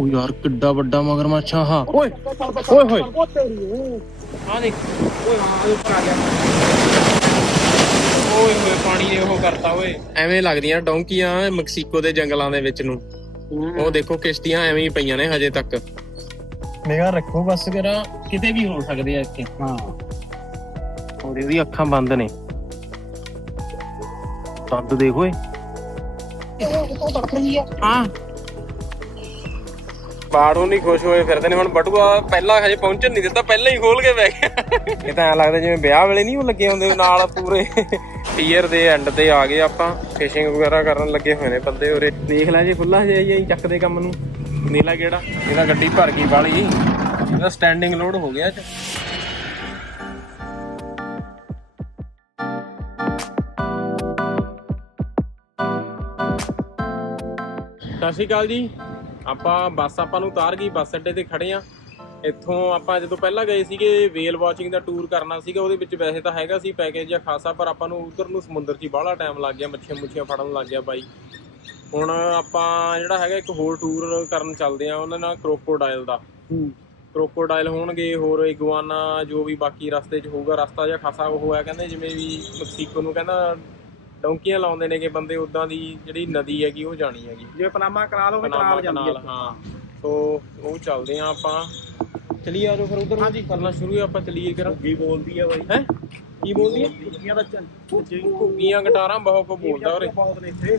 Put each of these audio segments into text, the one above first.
ਉਹ ਯਾਰ ਕਿੱਡਾ ਵੱਡਾ ਮਗਰਮੱਛ ਆ ਹਾਂ ਓਏ ਓਏ ਹੋਏ ਆ ਦੇਖ। ਓਏ ਹਾਂ ਇਹ ਉੱਪਰ ਆ ਗਿਆ। ਓਏ ਹੋਏ ਪਾਣੀ ਨੇ ਉਹ ਕਰਤਾ ਓਏ। ਐਵੇਂ ਲੱਗਦੀਆਂ ਡੌਂਕੀਆਂ ਮੈਕਸੀਕੋ ਦੇ ਜੰਗਲਾਂ ਦੇ ਵਿੱਚ ਨੂੰ। ਉਹ ਦੇਖੋ ਕਿਸ਼ਤੀਆਂ ਐਵੇਂ ਹੀ ਪਈਆਂ ਨੇ ਹਜੇ ਤੱਕ। ਨਿਗਾਹ ਰੱਖੋ ਬਸ ਕਰਾ ਕਿਤੇ ਵੀ ਹੋ ਸਕਦੇ ਆ ਇੱਥੇ। ਹਾਂ। ਔਰ ਇਹਦੀ ਅੱਖਾਂ ਬੰਦ ਨੇ। ਦੰਦ ਦੇਖ ਓਏ ਹਾਂ। ਬਾੜੋਂ ਨਹੀਂ ਖੁਸ਼ ਹੋਏ ਫਿਰਦੇ ਨੇ ਹੁਣ ਬਟੂਆ ਪਹਿਲਾਂ ਹਜੇ ਪਹੁੰਚਣ ਨਹੀਂ ਦਿੱਤਾ ਪਹਿਲਾਂ ਹੀ ਖੋਲ ਕੇ ਬਹਿ ਗਿਆ। ਇਹ ਤਾਂ ਐ ਲੱਗਦਾ ਜਿਵੇਂ ਵਿਆਹ ਵੇਲੇ ਨਹੀਂ ਉਹ ਲੱਗੇ ਹੁੰਦੇ ਨਾਲ ਪੂਰੇ। ਈਅਰ ਦੇ ਐਂਡ ਤੇ ਆ ਗਏ ਆਪਾਂ ਫਿਸ਼ਿੰਗ ਵਗੈਰਾ ਕਰਨ ਲੱਗੇ ਹੋਏ ਨੇ ਬੰਦੇ ਉਰੇ। ਦੇਖ ਲੈ ਜੀ ਫੁੱਲਾ ਜਿਹਾ ਹੀ ਚੱਕਦੇ ਕੰਮ ਨੂੰ। ਨੀਲਾ ਕਿਹੜਾ? ਇਹਦਾ ਗੱਡੀ ਭਰ ਗਈ ਵਾਲੀ। ਇਹਦਾ ਸਟੈਂਡਿੰਗ ਲੋਡ ਹੋ ਗਿਆ ਚ। ਸਤਿ ਸ਼੍ਰੀ ਅਕਾਲ ਜੀ। ਆਪਾਂ ਬੱਸ ਆਪਾਂ ਨੂੰ ਉਤਾਰ ਗਈ ਬੱਸ ਅੱਡੇ ਤੇ ਖੜੇ ਆ। ਇੱਥੋਂ ਆਪਾਂ ਜਦੋਂ ਪਹਿਲਾਂ ਗਏ ਸੀਗੇ ਵੇਲ ਵਾਚਿੰਗ ਦਾ ਟੂਰ ਕਰਨਾ ਸੀਗਾ ਉਹਦੇ ਵਿੱਚ ਵੈਸੇ ਤਾਂ ਹੈਗਾ ਸੀ ਪੈਕੇਜ ਜਾਂ ਖਾਸਾ ਪਰ ਆਪਾਂ ਨੂੰ ਉਧਰ ਨੂੰ ਸਮੁੰਦਰ 'ਚ ਹੀ ਬਾਹਲਾ ਟਾਈਮ ਲੱਗ ਗਿਆ ਮੱਛੀਆਂ ਮੁੱਛੀਆਂ ਫੜਨ ਲੱਗ ਗਿਆ ਬਾਈ। ਹੁਣ ਆਪਾਂ ਜਿਹੜਾ ਹੈਗਾ ਇੱਕ ਹੋਰ ਟੂਰ ਕਰਨ ਚੱਲਦੇ ਆ ਉਹਨਾਂ ਨਾਲ ਕ੍ਰੋਕੋਡਾਈਲ ਦਾ। ਕ੍ਰੋਕੋਡਾਈਲ ਹੋਣਗੇ ਹੋਰ ਇਗਵਾਨਾ ਜੋ ਵੀ ਬਾਕੀ ਰਸਤੇ 'ਚ ਹੋਊਗਾ ਰਸਤਾ ਜਾਂ ਖਾਸਾ ਉਹ ਹੋਇਆ ਕਹਿੰਦੇ ਜਿਵੇਂ ਵੀ ਮੈਕਸੀਕੋ ਨੂੰ ਕਹਿੰਦਾ ਡੌਂਕੀਆਂ ਲਾਉਂਦੇ ਨੇਗੇ ਬੰਦੇ ਉਦਾਂ ਦੀ ਜਿਹੜੀ ਨਦੀ ਹੈਗੀ ਉਹ ਜਾਣੀ ਹੈਗੀ। ਜੇ ਪਨਾਮਾ ਕਨਾਲ ਹੋਵੇ ਕਨਾਲ ਜਾਂਦੀ ਕਨਾਲ, ਹਾਂ। ਸੋ ਉਹ ਚੱਲਦੇ ਆ ਆਪਾਂ। ਚਲੀਏ ਆਜੋ ਫਿਰ ਉਧਰ ਹਾਂਜੀ ਕਰਨਾ ਸ਼ੁਰੂ ਹੈ ਆਪਾਂ ਚਲੀਏ ਕਰਾਂ ਵੀ ਬੋਲਦੀ ਆ ਬਾਈ। ਹੈ? ਕੀ ਬੋਲਦੀ ਹੈ ਦੁਨੀਆ ਦਾ ਚੱਲ। ਘੁੱਗੀਆਂ ਗਟਾਰਾਂ ਬਹੁਤ ਕੋ ਬੋਲਦਾ ਉਰੇ। ਬਹੁਤ ਨੇ ਇੱਥੇ।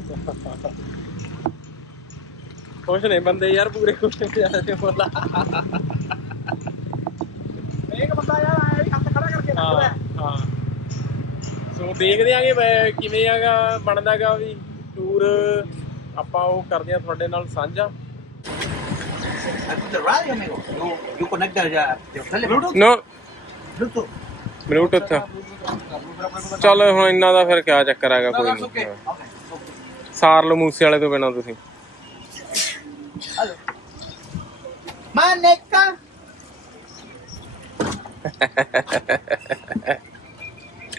ਖੁਸ਼ ਨੇ ਬੰਦੇ ਯਾਰ ਪੂਰੇ ਖੁਸ਼ ਨੇ ਬੋਲਾ। ਇੱਕ ਬੰਦਾ ਯਾਰ ਆਇਆ ਵੀ ਹੱਥ ਖੜਾ ਕਰਕੇ ਹਾਂ ਰੱਖਦਾ। ਹਾਂ। ਸੋ ਦੇਖਦੇ ਆਂਗੇ ਕਿਵੇਂ ਆਗਾ ਬਣਦਾਗਾ ਵੀ ਟੂਰ ਆਪਾਂ ਉਹ ਕਰਦੇ ਆ ਤੁਹਾਡੇ ਨਾਲ ਸਾਂਝਾ ਨੋ ਬਲੂਟੁੱਥ ਚੱਲ ਹੁਣ ਇੰਨਾ ਦਾ ਫਿਰ ਕਿਆ ਚੱਕਰ ਹੈਗਾ ਕੋਈ ਨਹੀਂ ਸਾਰ ਲਓ ਮੂਸੇ ਵਾਲੇ ਤੋਂ ਬਿਨਾ ਤੁਸੀਂ maneka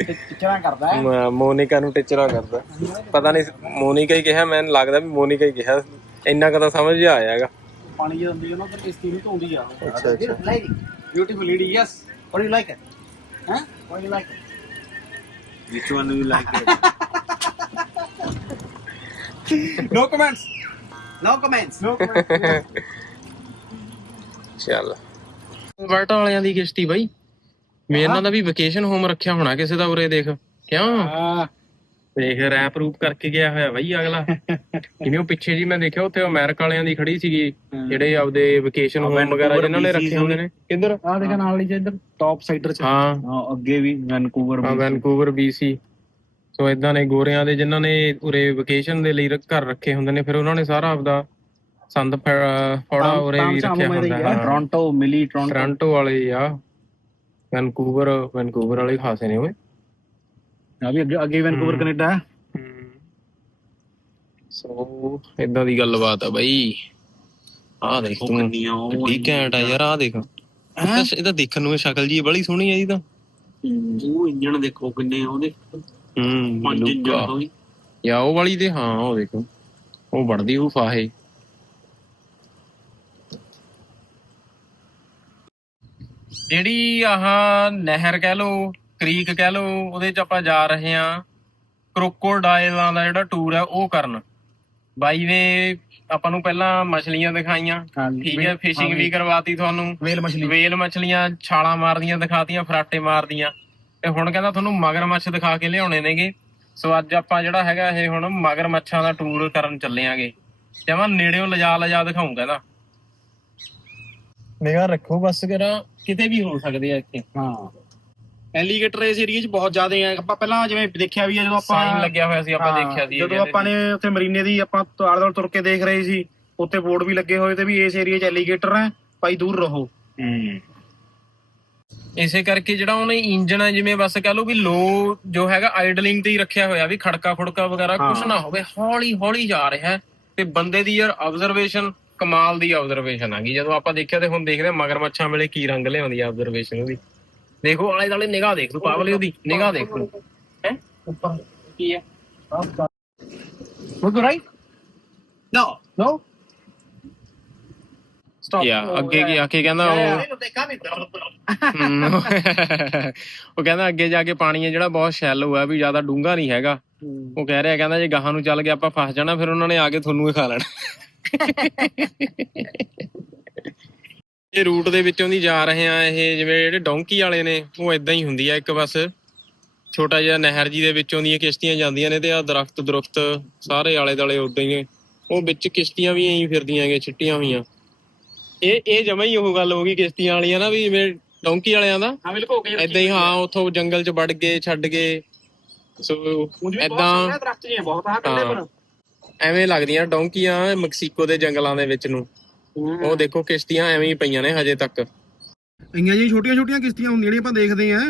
ਟੀਚਰਾਂ ਕਰਦਾ ਹੈ ਮ- ਮੋਨਿਕਾ ਨੂੰ ਟੀਚਰਾਂ ਕਰਦਾ ਪਤਾ ਨਹੀਂ ਮੋਨਿਕਾ ਹੀ ਕਿਹਾ ਮੈਨੂੰ ਲੱਗਦਾ ਵੀ ਮੋਨਿਕਾ ਹੀ ਕਿਹਾ ਇੰਨਾ ਕਦਾ ਸਮਝ ਆ ਆਇਆਗਾ ਪਾਣੀ ਜੇ ਹੁੰਦੀ ਹੈ ਨਾ ਤਾਂ ਕਿਸ਼ਤੀ ਨੂੰ ਧੋਂਦੀ ਆ ਅੱਛਾ, lady beautiful lady yes what do you like it huh what do you like it Which one do you like it? no comments no comments no comments ਚੱਲ ਵਰਟਾ ਵਾਲਿਆਂ ਦੀ ਕਿਸ਼ਤੀ ਬਾਈ ਵੀ ਇਹਨਾਂ ਦਾ ਵੀ ਵਕੇਸ਼ਨ ਹੋਮ ਰੱਖਿਆ ਹੋਣਾ ਕਿਸੇ ਦਾ ਉਰੇ ਦੇਖ। ਕਿਉਂ? ਹਾਂ। ਦੇਖ ਰੈਪ ਰੂਪ ਕਰਕੇ ਗਿਆ ਹੋਇਆ ਬਾਈ ਅਗਲਾ। ਜਿਵੇਂ ਉਹ ਪਿੱਛੇ ਜੀ ਮੈਂ ਦੇਖਿਆ ਉੱਥੇ ਅਮਰੀਕਾ ਵਾਲਿਆਂ ਦੀ ਖੜੀ ਸੀਗੀ। ਜਿਹੜੇ ਆਪਦੇ ਵਕੇਸ਼ਨ ਹੋਮ ਵਗੈਰਾ ਜਿਨ੍ਹਾਂ ਨੇ ਰੱਖੇ ਹੁੰਦੇ ਨੇ। ਕਿੱਧਰ? ਆ ਦੇਖਾ ਨਾਲ ਹੀ ਇੱਧਰ ਟੌਪ ਸਾਈਡਰ ਚ। ਹਾਂ। ਅੱਗੇ ਵੀ ਵੈਨਕੂਵਰ ਹਾਂ ਵੈਨਕੂਵਰ BC ਸੋ ਇਦਾਂ ਨੇ ਗੋਰਿਆਂ ਦੇ ਜਿਨ੍ਹਾਂ ਨੇ ਉਰੇ ਵਕੇਸ਼ਨ ਦੇ ਲਈ ਘਰ ਰੱਖੇ ਹੁੰਦੇ ਨੇ ਫਿਰ ਉਹਨਾਂ ਨੇ ਸਾਰਾ ਆਪਦਾ ਸੰਦ ਫੌੜਾ ਉਰੇ ਵੀ ਰੱਖਿਆ ਹੁੰਦਾ ਹੈ। ਟੋਰਾਂਟੋ ਮਿਲੀ ਟੋਰਾਂਟੋ ਟੋਰਾਂਟੋ ਵਾਲੇ ਆ। ਵੈਨਕੂਵਰ ਵੈਨਕੂਵਰ ਵਾਲੇ ਖਾਸੇ ਨੇ ਓਏ ਆ ਵੀ ਅੱਗੇ ਅੱਗੇ ਵੈਨਕੂਵਰ ਕੈਨੇਡਾ ਹੈ? ਸੋ ਇਦਾਂ ਦੀ ਗੱਲਬਾਤ ਆ ਬਾਈ। ਆਹ ਦੇਖ ਤੂੰ। ਕਿੰਨੀਆਂ ਉਹ ਕਿੱਡੀ ਘੈਂਟ ਆ ਯਾਰ ਆਹ ਦੇਖ। ਇਹਦਾ ਇਹਦਾ ਦੇਖਣ ਨੂੰ ਇਹ ਸ਼ਕਲ ਜੀ ਬੜੀ ਸੋਹਣੀ ਆ ਇਹਦੀ ਤਾਂ। ਉਹ ਇੰਜਣ ਦੇਖੋ ਕਿੰਨੇ ਆ ਉਹਦੇ ਹੂੰ ਪੰਜ ਇੰਜਣ ਤੋਂ ਹੀ ਯਾ ਉਹ ਵਾਲੀ ਦੇ ਹਾਂ ਉਹ ਦੇਖੋ। ਉਹ ਵੜਦੀ ਉਹ ਫਾਹੇ। ਜਿਹੜੀ ਆਹ ਨਹਿਰ ਕਹਿ ਲੋ ਕ੍ਰੀਕ ਕਹਿ ਲੋ ਉਹਦੇ ਚ ਆਪਾਂ ਜਾ ਰਹੇ ਆ ਕ੍ਰੋਕੋਡਾਈਲਾਂ ਦਾ ਜਿਹੜਾ ਟੂਰ ਹੈ ਉਹ ਕਰਨ। ਬਾਈ ਨੇ ਆਪਾਂ ਨੂੰ ਪਹਿਲਾਂ ਮਛਲੀਆਂ ਦਿਖਾਈਆਂ। ਠੀਕ ਹੈ ਫਿਸ਼ਿੰਗ ਵੀ ਕਰਵਾਤੀ ਤੁਹਾਨੂੰ। ਵੇਲ ਮਛਲੀ। ਵੇਲ ਮਛਲੀਆਂ ਛਾਲਾਂ ਮਾਰਦੀਆਂ ਦਿਖਾਤੀਆਂ ਫਰਾਟੇ ਮਾਰਦੀਆਂ। ਤੇ ਹੁਣ ਕਹਿੰਦਾ ਤੁਹਾਨੂੰ ਮਗਰਮੱਛ ਦਿਖਾ ਕੇ ਲਿਆਉਣੇ ਨੇਗੇ। ਸੋ ਅੱਜ ਆਪਾਂ ਜਿਹੜਾ ਹੈਗਾ ਇਹ ਹੁਣ ਮਗਰਮੱਛਾਂ ਦਾ ਟੂਰ ਕਰਨ ਚੱਲੇ ਆਂਗੇ ਜਮਾ ਨੇੜਿਓਂ ਲਿਜਾ ਲਿਜਾ ਦਿਖਾਉਂ ਕਹਿੰਦਾ। ਨਿਗਾਹ ਰੱਖੋ ਬਸ ਕਰਾ ਕਿਤੇ ਵੀ ਹੋ ਸਕਦੇ ਆ ਇੱਥੇ। ਹਾਂ। ਐਲੀਗੇਟਰ ਇਸ ਏਰੀਆ 'ਚ ਬਹੁਤ ਜ਼ਿਆਦਾ ਹੈ ਆਪਾਂ ਪਹਿਲਾਂ ਜਿਵੇਂ ਦੇਖਿਆ ਵੀ ਹੈ ਜਦੋਂ ਸਾਈਨ ਆਪਾਂ ਲੱਗਿਆ ਹੋਇਆ ਸੀ ਆਪਾਂ ਹਾਂ, ਦੇਖਿਆ ਸੀ ਜਦੋਂ ਆਪਾਂ ਨੇ ਉੱਥੇ ਮਰੀਨੇ ਦੀ ਆਪਾਂ ਆਲੇ ਦੁਆਲੇ ਤੁਰ ਕੇ ਦੇਖ ਰਹੇ ਸੀ ਉੱਥੇ ਬੋਰਡ ਵੀ ਲੱਗੇ ਹੋਏ ਤੇ ਵੀ ਇਸ ਏਰੀਆ 'ਚ ਐਲੀਗੇਟਰ ਹੈ ਭਾਈ ਦੂਰ ਰਹੋ। ਇਸੇ ਕਰਕੇ ਜਿਹੜਾ ਉਹਨੇ ਇੰਜਨ ਹੈ ਜਿਵੇਂ ਬਸ ਕਹ ਲਓ ਵੀ ਲੋ ਜੋ ਹੈਗਾ ਆਈਡਲਿੰਗ ਤੇ ਹੀ ਰੱਖਿਆ ਹੋਇਆ ਵੀ ਖੜਕਾ ਖੁੜਕਾ ਵਗੈਰਾ ਕੁਝ ਹਾਂ। ਨਾ ਹੋਵੇ ਹੌਲੀ ਹੌਲੀ ਜਾ ਰਿਹਾ ਹੈ। ਤੇ ਬੰਦੇ ਦੀ ਯਾਰ ਆਬਜ਼ਰਵੇਸ਼ਨ ਕਮਾਲ ਦੀ ਆਬਜ਼ਰਵੇਸ਼ਨ ਆਗੀ ਜਦੋਂ ਆਪਾਂ ਦੇਖਿਆ ਤੇ ਹੁਣ ਦੇਖਦੇ ਹਾਂ ਮਗਰਮੱਛਾਂ ਵੇਲੇ ਕੀ ਰੰਗ ਲਿਆਉਂਦੀ ਆ ਆਬਜ਼ਰਵੇਸ਼ਨ ਉਹਦੀ। ਦੇਖੋ ਆਲੇ ਦਾਲੇ ਨਿਗਾਹ ਦੇਖ ਤੂੰ ਪਾਵਲੇ ਉਹਦੀ। ਨਿਗਾਹ ਦੇਖ ਤੂੰ। ਹੈ? ਉੱਪਰ ਕੀ ਹੈ go right? No. No? Stop. ਯਾ ਅੱਗੇ ਕੀ ਆ ਕੇ ਕਹਿੰਦਾ ਉਹ ਉਹ ਕਹਿੰਦਾ ਅੱਗੇ ਜਾ ਕੇ ਪਾਣੀ ਹੈ ਜਿਹੜਾ ਬਹੁਤ ਸ਼ੈਲੋ ਹੈ ਵੀ ਜ਼ਿਆਦਾ ਡੂੰਘਾ ਨਹੀਂ ਹੈਗਾ। ਉਹ ਕਹਿ ਰਿਹਾ ਕਹਿੰਦਾ ਜੇ ਗਾਹਾਂ ਨੂੰ ਚੱਲ ਗਿਆ ਆਪਾਂ ਫਸ ਜਾਣਾ ਫਿਰ ਉਹਨਾਂ ਨੇ ਆ ਕੇ ਤੁਹਾਨੂੰ ਹੀ ਖਾ ਲੈਣਾ। ਇਹ ਰੂਟ ਦੇ ਵਿੱਚੋਂ ਦੀ ਜਾ ਰਹੇ ਆ ਇਹ ਜਿਵੇਂ ਜਿਹੜੇ ਡੌਂਕੀ ਵਾਲੇ ਨੇ ਉਹ ਇਦਾਂ ਹੀ ਹੁੰਦੀ ਆ ਇੱਕ ਬਸ। ਛੋਟਾ ਜਿਹਾ ਨਹਿਰ ਜੀ ਦੇ ਵਿੱਚੋਂ ਦੀਆਂ ਕਿਸ਼ਤੀਆਂ ਜਾਂਦੀਆਂ ਨੇ ਤੇ ਆ ਦਰਖਤ ਦਰਖਤ ਸਾਰੇ ਆਲੇ ਦਾਲੇ ਉਦਾਂ ਹੀ ਨੇ। ਉਹ ਵਿੱਚ ਕਿਸ਼ਤੀਆਂ ਵੀ ਐਂ ਫਿਰਦੀਆਂ ਹੈਗੀਆਂ ਛਿੱਟੀਆਂ ਹੋਈਆਂ। ਇਹ ਇਹ ਜਮਾ ਹੀ ਉਹ ਗੱਲ ਹੋ ਗਈ ਕਿਸ਼ਤੀਆਂ ਵਾਲੀਆਂ ਨਾ ਵੀ ਜਿਵੇਂ ਡੌਂਕੀ ਵਾਲਿਆਂ ਦਾ। ਹਾਂ ਬਿਲਕੁਲ ਹੋ ਏਦਾਂ ਹੀ ਹਾਂ ਉੱਥੋਂ ਜੰਗਲ 'ਚ ਵੜ ਗਏ ਛੱਡ ਗਏ। ਸੋ ਏਦਾਂ ਦਰਖਤ ਜੀ ਬਹੁਤ ਆ ਕੰਡੇ ਪਰ। ਐਵੇਂ ਲੱਗਦੀਆਂ ਡੌਂਕੀਆਂ ਮੈਕਸੀਕੋ ਦੇ ਜੰਗਲਾਂ ਦੇ ਵਿੱਚ ਨੂੰ। ਉਹ ਦੇਖੋ ਕਿਸ਼ਤੀਆਂ ਐਵੇਂ ਹੀ ਪਈਆਂ ਨੇ ਹਜੇ ਤੱਕ। ਇੰਨੀਆਂ ਜੀ ਛੋਟੀਆਂ ਛੋਟੀਆਂ ਕਿਸ਼ਤੀਆਂ ਹੁੰਦੀਆਂ ਜਿਹੜੀਆਂ ਆਪਾਂ ਦੇਖਦੇ ਆਂ।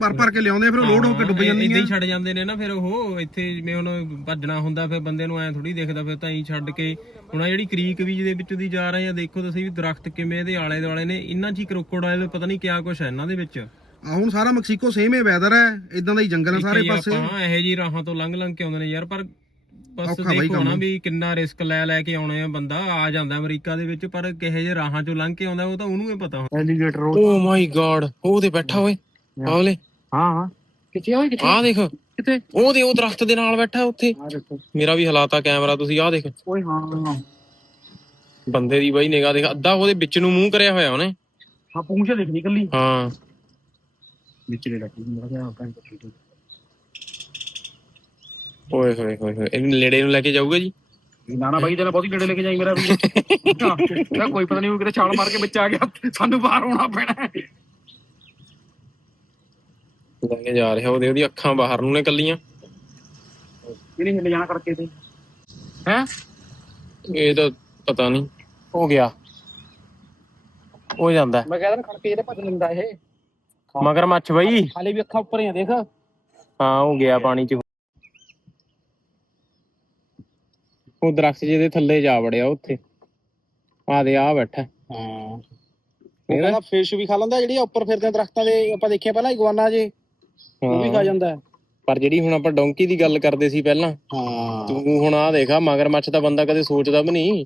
ਭਰ ਭਰ ਕੇ ਲਿਆਉਂਦੇ ਆ, ਫਿਰ ਉਹ ਲੋਡ ਹੋ ਕੇ ਡੁੱਬ ਇਦਾਂ ਜਾਂਦੀਆਂ। ਹੀ ਛੱਡ ਜਾਂਦੇ ਨੇ ਨਾ ਫਿਰ ਉਹ। ਇੱਥੇ ਜਿਵੇਂ ਹੁਣ ਭੱਜਣਾ ਹੁੰਦਾ ਫਿਰ ਬੰਦੇ ਨੂੰ ਐ ਥੋੜੀ ਦਿਖਦਾ ਫਿਰ ਤਾਂ ਹੀ ਛੱਡ ਕੇ। ਹੁਣ ਆਹ ਜਿਹੜੀ ਕ੍ਰੀਕ ਵੀ ਜਿਹਦੇ ਵਿੱਚ ਦੀ ਜਾ ਰਹੇ ਆ ਦੇਖੋ ਤੁਸੀਂ ਵੀ ਦਰਖਤ ਕਿਵੇਂ ਇਹਦੇ ਆਲੇ ਦੁਆਲੇ ਨੇ। ਇਹਨਾਂ 'ਚ ਹੀ ਕਰੋਕੋਡਾਈਲ ਪਤਾ ਨਹੀਂ ਕਿਆ ਕੁਛ ਹੈ ਇਹਨਾਂ ਦੇ ਵਿੱਚ। ਆ ਹੁਣ ਸਾਰਾ ਮੈਕਸੀਕੋ ਸੇਮ ਹੀ ਵੈਦਰ ਹੈ। ਇਦਾਂ ਦਾ ਹੀ ਜੰਗਲ ਹੈ ਸਾਰੇ ਪਾਸੇ। ਆਪਾਂ ਇਹੋ ਜੀ ਰਾਹਾਂ ਤੋਂ ਲੰਘ ਲੰਘ ਕੇ ਆਉਂਦੇ ਨੇ ਯਾਰ ਪਰ ਬਸ ਔਖਾ ਬਾਈ ਦੇਖੋ ਨਾ ਕੰਮ। ਵੀ ਕਿੰਨਾ ਰਿਸਕ ਲੈ ਲੈ ਕੇ ਆਉਣੇ ਆ ਬੰਦਾ ਆ ਜਾਂਦਾ ਅਮਰੀਕਾ ਦੇ ਵਿੱਚ ਪਰ ਕਿਹੇ ਜੇ ਰਾਹਾਂ ਚੋਂ ਲੰਘ ਕੇ ਆਉਂਦਾ ਉਹ ਤਾਂ ਉਹਨੂੰ ਹੀ ਪਤਾ ਹੁੰਦਾ ਐਲੀਗੇਟਰ ਓ ਮਾਈ ਗॉड ਉਹ ਤੇ ਬੈਠਾ ਓਏ ਆਵਲੇ ਹਾਂ ਹਾਂ। ਕਿੱਥੇ ਓਏ ਕਿੱਥੇ? ਆਹ ਦੇਖ। ਕਿੱਥੇ? ਉਹ ਦੇ ਉਹ ਦਰਖਤ ਦੇ ਨਾਲ ਬੈਠਾ ਉੱਥੇ। ਆ ਦੇਖੋ। ਮੇਰਾ ਵੀ ਹਲਾਤਾ ਕੈਮਰਾ ਤੁਸੀਂ ਆਹ ਦੇਖ। ਓਏ ਹਾਂ ਹਾਂ ਬੰਦੇ ਦੀ ਬਾਈ ਨਿਗਾਹ ਦੇਖ ਅੱਧਾ ਉਹਦੇ ਵਿੱਚ ਨੂੰ ਮੂੰਹ ਕਰਿਆ ਹੋਇਆ ਉਹਨੇ। ਹਾਂ ਪੂੰਛੇ ਦੇਖ ਨਿਕਲੀ। ਹਾਂ। ਵਿੱਚ ਲੈ ਲੱਗੀ ਮੇਰਾ ਕਿਹਾ ਆਪਾਂ ਓਏ ਹੋਏ ਹੋਏ ਹੋਏ। ਇਹਨੂੰ ਨੇੜੇ ਨੂੰ ਲੈ ਕੇ ਜਾਊਗਾ ਜੀ? ਨਾ ਨਾ ਬਾਈ ਤੇਰਾ ਬਹੁਤੀ ਨੇੜੇ ਲੈ ਕੇ ਜਾਈ ਮੇਰਾ ਵੀ। ਯਾਰ ਕੋਈ ਪਤਾ ਨਹੀਂ ਉਹ ਕਿਤੇ ਛਾਲ ਮਾਰ ਕੇ ਵਿੱਚ ਆ ਗਿਆ। ਸਾਨੂੰ ਬਾਹਰ ਆਉਣਾ ਪੈਣਾ। ਲੈ ਕੇ ਜਾ ਰਿਹਾ ਉਹਦੇ ਉਹਦੀ ਅੱਖਾਂ ਬਾਹਰ ਨੂੰ ਨੇ ਕੱਲੀਆਂ। ਇਹਨੇ ਹਿੱਲ ਜਾਣਾ ਕਰਕੇ ਤੇ? ਹੈ? ਇਹ ਤਾਂ ਪਤਾ ਨਹੀਂ। ਹੋ ਗਿਆ। ਹੋ ਜਾਂਦਾ। ਮੈਂ ਕਹਿੰਦਾ ਖੜਕੇ ਇਹਦੇ ਭੱਜ ਲੈਂਦਾ ਇਹ। ਮਗਰ ਮੱਛ ਬਈ। ਹਾਲੇ ਵੀ ਅੱਖਾਂ ਉੱਪਰ ਹੀ ਆ ਦੇਖ। ਹਾਂ ਹੋ ਗਿਆ ਪਾਣੀ ਚ। ਉਹ ਦਰਖਤ ਜਿਹਦੇ ਥੱਲੇ ਜਾ ਵੜਿਆ ਉੱਥੇ। ਆ ਦੇ ਆ ਬੈਠਾ। ਹਾਂ। ਉਹ ਕਹਿੰਦਾ ਫਿਸ਼ ਵੀ ਖਾ ਲੈਂਦਾ ਜਿਹੜੀ ਉੱਪਰ ਫਿਰਦੇ ਦਰਖਤਾਂ ਦੇ ਆਪਾਂ ਦੇਖਿਆ ਪਹਿਲਾਂ ਇਗਵਾਨਾ ਜੇ ਉਹ ਵੀ ਖਾ ਜਾਂਦਾ ਪਰ ਜਿਹੜੀ ਹੁਣ ਆਪਾਂ ਡੌਂਕੀ ਦੀ ਗੱਲ ਕਰਦੇ ਸੀ ਪਹਿਲਾਂ ਹਾਂ। ਤੂੰ ਹੁਣ ਆ ਦੇਖਾ ਮਗਰ ਮੱਛ ਤਾਂ ਬੰਦਾ ਕਦੇ ਸੋਚਦਾ ਵੀ ਨਹੀਂ।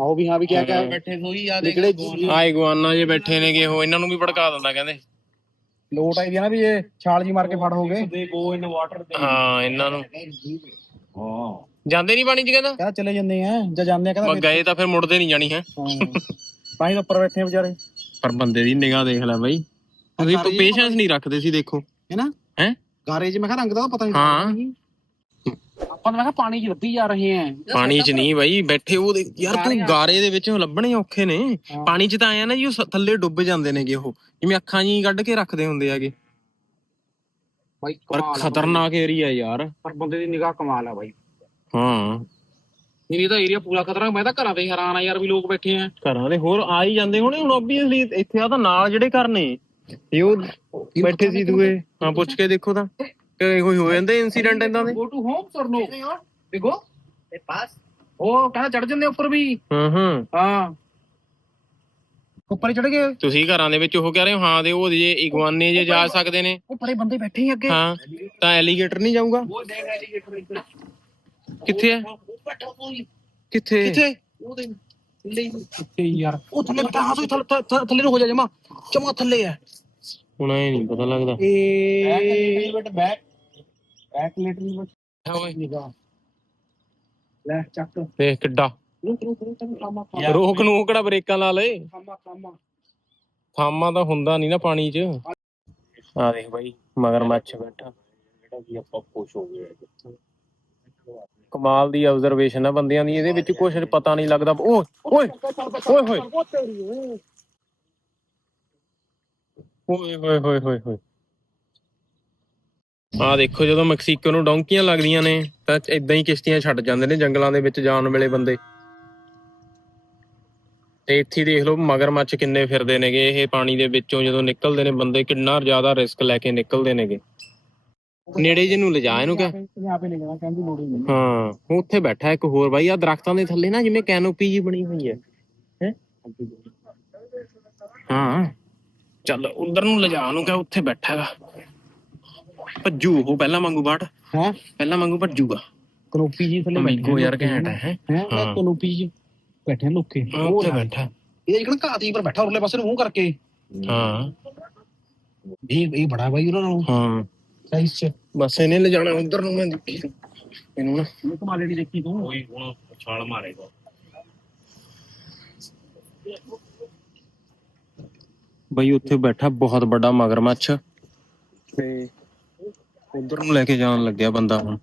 ਆਓ ਵੀ ਹਾਂ ਵੀ ਕਿਆ ਕਿਆ। ਬੈਠੇ ਸੋਈ ਆ ਜਿਹੜੇ ਆ। ਇਗਵਾਨਾ ਜੇ ਬੈਠੇ ਨੇਗੇ ਉਹ ਇਹਨਾਂ ਨੂੰ ਵੀ ਭੜਕਾ ਦਿੰਦਾ ਕਹਿੰਦੇ। ਲੋਟ ਆਈ ਦੀ ਨਾ ਵੀ ਇਹ ਛਾਲ ਜੀ ਮਾਰ ਕੇ ਫੜ ਹੋਗੇ ਦੇ ਗੋ ਇਨ ਵਾਟਰ ਹਾਂ ਇਹਨਾਂ ਨੂੰ। ਹਾਂ। ਜਾਂਦੇ ਨਹੀਂ ਪਾਣੀ ਚ ਕਹਿੰਦਾ? ਕਹਿੰਦਾ ਚਲੇ ਜਾਂਦੇ ਆ ਜਾਂ ਜਾਂਦੇ ਆ ਕਹਿੰਦਾ ਗਏ ਤਾਂ ਫਿਰ ਮੁੜਦੇ ਨਹੀਂ ਜਾਣੀ ਹੈ। ਹਾਂ। ਤਾਂ ਹੀ ਤਾਂ ਉੱਪਰ ਬੈਠੇ ਆ ਵਿਚਾਰੇ। ਪਰ ਬੰਦੇ ਦੀ ਨਿਗਾਹ ਦੇਖ ਲੈ ਬਾਈ। ਅਸੀਂ ਸਾਰੀ- ਪੇਸ਼ੈਂਸ ਨਹੀਂ ਰੱਖਦੇ ਸੀ ਦੇਖੋ। ਹੈ ਨਾ ਹੈ? ਗਾਰੇ ਚ ਮੈਂ ਕਿਹਾ ਰੰਗ ਦਾ ਤਾਂ ਪਤਾ ਨਹੀਂ ਹਾਂ। ਆਪਾਂ ਤਾਂ ਮੈਂ ਕਿਹਾ ਪਾਣੀ 'ਚ ਲੱਭੀ ਜਾ ਰਹੇ ਆ। ਪਾਣੀ 'ਚ ਨਹੀਂ ਬਾਈ ਬੈਠੇ ਉਹ ਦੇਖ- ਯਾਰ ਤੂੰ ਗਾਰੇ ਦੇ ਵਿੱਚ ਲੱਭਣੇ ਔਖੇ ਨੇ। ਹਾਂ। ਪਾਣੀ 'ਚ ਤਾਂ ਆਇਆ ਨਾ ਜੀ ਉਹ ਸ- ਥੱਲੇ ਡੁੱਬ ਜਾਂਦੇ ਨੇਗੇ ਉਹ। ਜਿਵੇਂ ਅੱਖਾਂ ਜੀ ਕੱਢ ਕੇ ਰੱਖਦੇ ਹੁੰਦੇ ਆਗੇ ਬਾਈ ਪਰ ਕਮਾਲ ਆ ਖਤਰਨਾਕ ਏਰੀਆ ਯਾਰ। ਪਰ ਬੰਦੇ ਦੀ ਨਿਗਾਹ ਕਮਾਲ ਆ ਬਾਈ। ਹਾਂ। ਨਹੀਂ ਇਹ ਤਾਂ ਏਰੀਆ ਪੂਰਾ ਖਤਰਾ ਮੈਂ ਤਾਂ ਘਰਾਂ ਤੇ ਹੈਰਾਨ ਆ ਯਾਰ ਵੀ ਲੋਕ ਬੈਠੇ ਆ। ਘਰਾਂ ਦੇ ਹੋਰ ਆ ਹੀ ਜਾਂਦੇ ਹੋਣੇ ਹੁਣ ਆਬਵੀਅਸਲੀ ਇੱਥੇ ਆ ਤਾਂ ਨਾਲ ਜਿਹੜੇ ਘਰ ਨੇ ਇਹ ਉਹ ਬੈਠੇ ਸੀ ਦੂਏ। ਹਾਂ ਪੁੱਛ ਕੇ ਦੇਖੋ ਤਾਂ। ਕਿ ਕੋਈ ਹੋ ਜਾਂਦੇ ਇਨਸੀਡੈਂਟ ਇਦਾਂ ਦੇ? Go to home sir no ਦੇਖੋ। ਤੇ ਪਾਸ? ਉਹ ਕਹਿੰਦਾ ਚੜ ਜਾਂਦੇ ਉੱਪਰ ਵੀ। ਹਾਂ ਹਾਂ। ਹਾਂ। ਉੱਪਰ ਚੜ ਗਏ। ਤੁਸੀਂ ਘਰਾਂ ਦੇ ਵਿੱਚ ਉਹ ਕਹਿ ਰਹੇ ਹੋ ਹਾਂ ਦੇ ਉਹ ਜੇ ਇਗਵਾਨੇ ਜੇ ਜਾ ਸਕਦੇ ਨੇ। ਉਹ ਪਰੇ ਬੰਦੇ ਬੈਠੇ ਹੀ ਅੱਗੇ। ਹਾਂ ਤਾਂ ਐਲੀਗੇਟਰ ਨਹੀਂ ਜਾਊਗਾ? ਉਹ ਦੇਖ ਐਲੀਗੇਟਰ ਇੱਧਰ। ਕਿੱਥੇ ਹੈ? ਕਿੱਥੇ? ਕਿੱਥੇ? ਉਹਦੇ ਥੱਲੇ ਹੀ। ਕਿੱਥੇ ਯਾਰ। ਉਹ ਥੱਲੇ ਬੈਠਾ ਹਾਂ ਤੂੰ ਥੱਲੇ ਥੱਲੇ- ਥੱਲੇ ਨੂੰ ਹੋ ਜਾ ਜਮਾ। ਜਮਾ ਥੱਲੇ ਆ ਹੁਣ ਐ ਨਹੀਂ ਪਤਾ ਲੱਗਦਾ। ਇਹ ਬੈਠ ਬੈਕ। ਬੈਕ ਲਿਟਲ ਬਟ ਓਏ। ਨਿਗਾਹ ਲੈ ਚੱਕ। ਦੇਖ ਕਿੱਡਾ। ਰੁਕ ਨੂੰ ਉਹ ਕਿਹੜਾ ਬ੍ਰੇਕਾਂ ਲਾ ਲੇ ਕਾਮਾ ਕਾਮਾ ਥਾਮਾ ਤਾਂ ਹੁੰਦਾ ਨਹੀਂ ਨਾ ਪਾਣੀ 'ਚ। ਆ ਦੇਖ ਬਾਈ ਮਗਰ ਮੱਛ ਬੈਠਾ। ਜਿਹੜਾ ਵੀ ਆਪਾਂ ਖੁਸ਼ ਹੋ ਗਏ। ਕਮਾਲ ਦੀ ਆਬਜ਼ਰਵੇਸ਼ਨ ਆ ਬੰਦਿਆਂ ਦੀ, ਇਹਦੇ ਵਿੱਚ ਕੁਝ ਪਤਾ ਨਹੀਂ ਲੱਗਦਾ। ਓਏ ਓਏ ਓਏ ਹੋਏ ਓਏ ਹੋਏ ਹੋਏ ਹੋਏ ਹੋਏ ਆ ਦੇਖੋ, ਜਦੋਂ ਮੈਕਸੀਕੋ ਨੂੰ ਡੌਂਕੀਆਂ ਲੱਗਦੀਆਂ ਨੇ, ਤਾਂ ਇਦਾਂ ਹੀ ਕਿਸ਼ਤੀਆਂ ਛੱਡ ਜਾਂਦੇ ਨੇ ਜੰਗਲਾਂ ਦੇ ਵਿੱਚ ਜਾਣ ਵੇਲੇ ਬੰਦੇ। ਤੇ ਇੱਥੇ ਹੀ ਦੇਖ ਲਓ, ਮਗਰਮੱਛ ਕਿੰਨੇ ਫਿਰਦੇ ਨੇਗੇ। ਇਹ ਪਾਣੀ ਦੇ ਵਿੱਚੋਂ ਜਦੋਂ ਨਿਕਲਦੇ ਨੇ ਬੰਦੇ, ਕਿੰਨਾ ਜ਼ਿਆਦਾ ਰਿਸਕ ਲੈ ਕੇ ਨਿਕਲਦੇ ਨੇਗੇ। ਨੇੜੇ ਜਿਹਨੂੰ ਨੂੰ ਲਿਜਾ ਇਹਨੂੰ ਕਹਿੰਦੀ ਲੋੜ ਹੀ ਨਹੀਂ ਉੱਥੇ ਬੈਠਾ ਇੱਕ ਹੋਰ ਬਾਈ ਆ ਦਰਖਤਾਂ ਦੇ ਥੱਲੇ ਨਾ ਜਿਵੇਂ ਕੈਨੋਪੀ ਜੀ ਬਣੀ ਹੋਈ ਹੈ। ਹਾਂ? ਚੱਲ ਉਧਰ ਨੂੰ ਲਿਜਾ ਨੂੰ ਕਿਆ ਉੱਥੇ ਬੈਠਾ ਹੈਗਾ। ਭੱਜੂ ਉਹ ਪਹਿਲਾਂ ਮੰਗੂ ਬਾਟ ਹੈ? ਪਹਿਲਾਂ ਮੰਗੂ ਭੱਜੂਗਾ। ਕਨੋਪੀ ਜੀ ਥੱਲੇ ਮੈਂਗੋ ਯਾਰ ਘੈਂਟ ਹੈ ਹੈ? ਕਨੋਪੀ ਜੀ ਬੈਠੇ ਲੋਕੇ। ਉੱਥੇ ਬੈਠਾ। ਇਹਦੇ ਜਿਹੜਾ ਘਾਤੀ ਪਰ ਬੈਠਾ ਉਰਲੇ ਪਾਸੇ ਨੂੰ ਮੂੰਹ ਕਰਕੇ। ਹਾਂ। ਇਹ ਇਹ ਬੜਾ ਬਾਈ ਉਹਨਾਂ ਨੂੰ ਹਾਂ। ਸਾਈਜ਼ ਚ ਬਸ ਇਹਨੇ ਲੈ ਜਾਣਾ ਉਧਰ ਨੂੰ ਮੈਂ ਦੇਖੀ। ਇਹਨੂੰ ਨਾ। ਇਹ ਕਮਾਲੇ ਦੀ ਦੇਖੀ ਤੂੰ। ਕੋਈ ਹੁਣ ਛਾਲ ਮਾਰੇਗਾ ਬਈ ਉੱਥੇ ਬੈਠਾ ਬਹੁਤ ਵੱਡਾ ਮਗਰਮੱਛ। ਤੇ ਉਧਰ ਨੂੰ ਲੈ ਕੇ ਜਾਣ ਲੱਗਿਆ ਬੰਦਾ ਹੁਣ।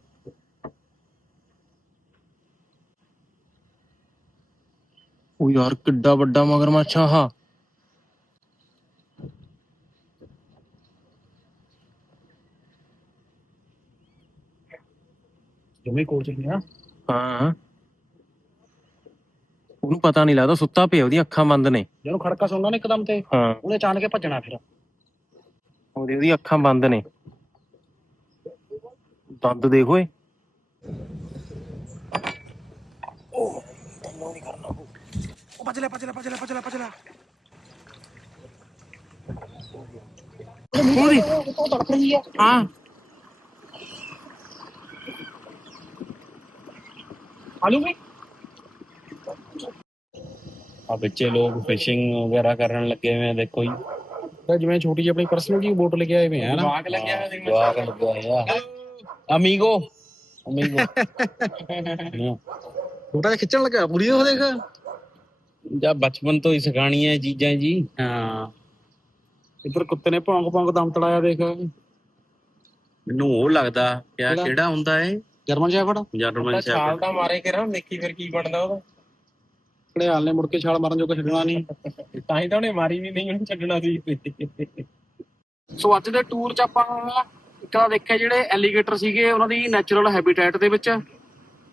ਉਹ ਯਾਰ ਕਿੱਡਾ ਵੱਡਾ ਮਗਰਮੱਛ ਆ ਆਹ ਜਿਵੇਂ ਕੋਚ ਗਿਆ ਹਾਂ। ਉਹਨੂੰ ਪਤਾ ਨਹੀਂ ਲੱਗਦਾ ਸੁੱਤਾ ਪਿਆ ਉਹਦੀਆਂ ਅੱਖਾਂ ਬੰਦ ਨੇ। ਜਦੋਂ ਖੜਕਾ ਸੁਣਨਾ ਨਾ ਇੱਕਦਮ ਤੇ ਹਾਂ। ਉਹਨੇ ਅਚਾਨਕ ਕੇ ਭੱਜਣਾ ਫਿਰ। ਉਹਦੀ ਉਹਦੀ ਅੱਖਾਂ ਬੰਦ ਨੇ। ਦੰਦ ਦੇਖ ਓਏ ਉਹ ਭੱਜ ਲੈ ਭੱਜ ਲੈ ਭੱਜ ਲੈ ਭੱਜ ਲੈ ਭੱਜ ਲੈ। ਉਹਦੀ ਉਹ ਤੜਪ ਰਹੀ ਆ। ਹਾਂ। ਆਲੂ ਵੀ ਆ ਬੱਚੇ ਲੋਕ ਫਿਸ਼ਿੰਗ ਵਗੈਰਾ ਕਰਨ ਲੱਗੇ ਹੋਏ ਆ ਦੇਖੋ ਜੀ। ਤਾਂ ਜਿਵੇਂ ਛੋਟੀ ਜਿਹੀ ਆਪਣੀ ਪਰਸਨਲ ਜੀ ਬੋਟ ਲੈ ਕੇ ਆਏ ਹੋਏ ਆ ਨਾ ਜਵਾਕ ਲੱਗਿਆ ਹੋਇਆ ਸੀ ਜਵਾਕ ਲੱਗਾ ਹੋਇਆ। ਅਮੀਗੋ ਅਮੀਗੋ ਛੋਟਾ ਜਿਹਾ ਖਿੱਚਣ ਲੱਗਾ ਪੂਰੀ ਉਹ ਦੇਖ। ਜਾਂ ਬਚਪਨ ਤੋਂ ਹੀ ਸਿਖਾਣੀਆਂ ਇਹ ਚੀਜ਼ਾਂ ਜੀ। ਹਾਂ। ਇੱਧਰ ਕੁੱਤੇ ਨੇ ਭੌਂਕ ਭੌਂਕ ਦਮ ਤੜਾਇਆ ਦੇਖ। ਮੈਨੂੰ ਉਹ ਲੱਗਦਾ ਕਿਆ? ਕਿਹੜਾ? ਹੁੰਦਾ ਏ ਜਰਮਨ ਸ਼ੈਫਰਡ ਜਰਮਨ ਛਾਲ ਸ਼ੈਫਰਡ ਦਾ ਮਾਰੇ ਕੇ ਨਾ ਦੇਖੀ ਫਿਰ ਕੀ ਬਣਦਾ ਉਹਦਾ? ਹਾਲ ਨੇ ਮੁੜ ਕੇ ਛਾਲ ਮਾਰਨ ਜੋਗਾ ਛੱਡਣਾ ਨਹੀਂ। ਤਾਂ ਹੀ ਤਾਂ ਉਹਨੇ ਮਾਰੀ ਵੀ ਨਹੀਂ ਉਹਨੂੰ ਛੱਡਣਾ ਸੀ। ਸੋ ਅੱਜ ਦੇ ਟੂਰ 'ਚ ਆਪਾਂ ਇੱਕ ਤਾਂ ਦੇਖਿਆ ਜਿਹੜੇ ਐਲੀਗੇਟਰ ਸੀਗੇ ਉਹਨਾਂ ਦੀ ਨੈਚੁਰਲ ਹੈਬਿਟੈਟ ਦੇ ਵਿੱਚ।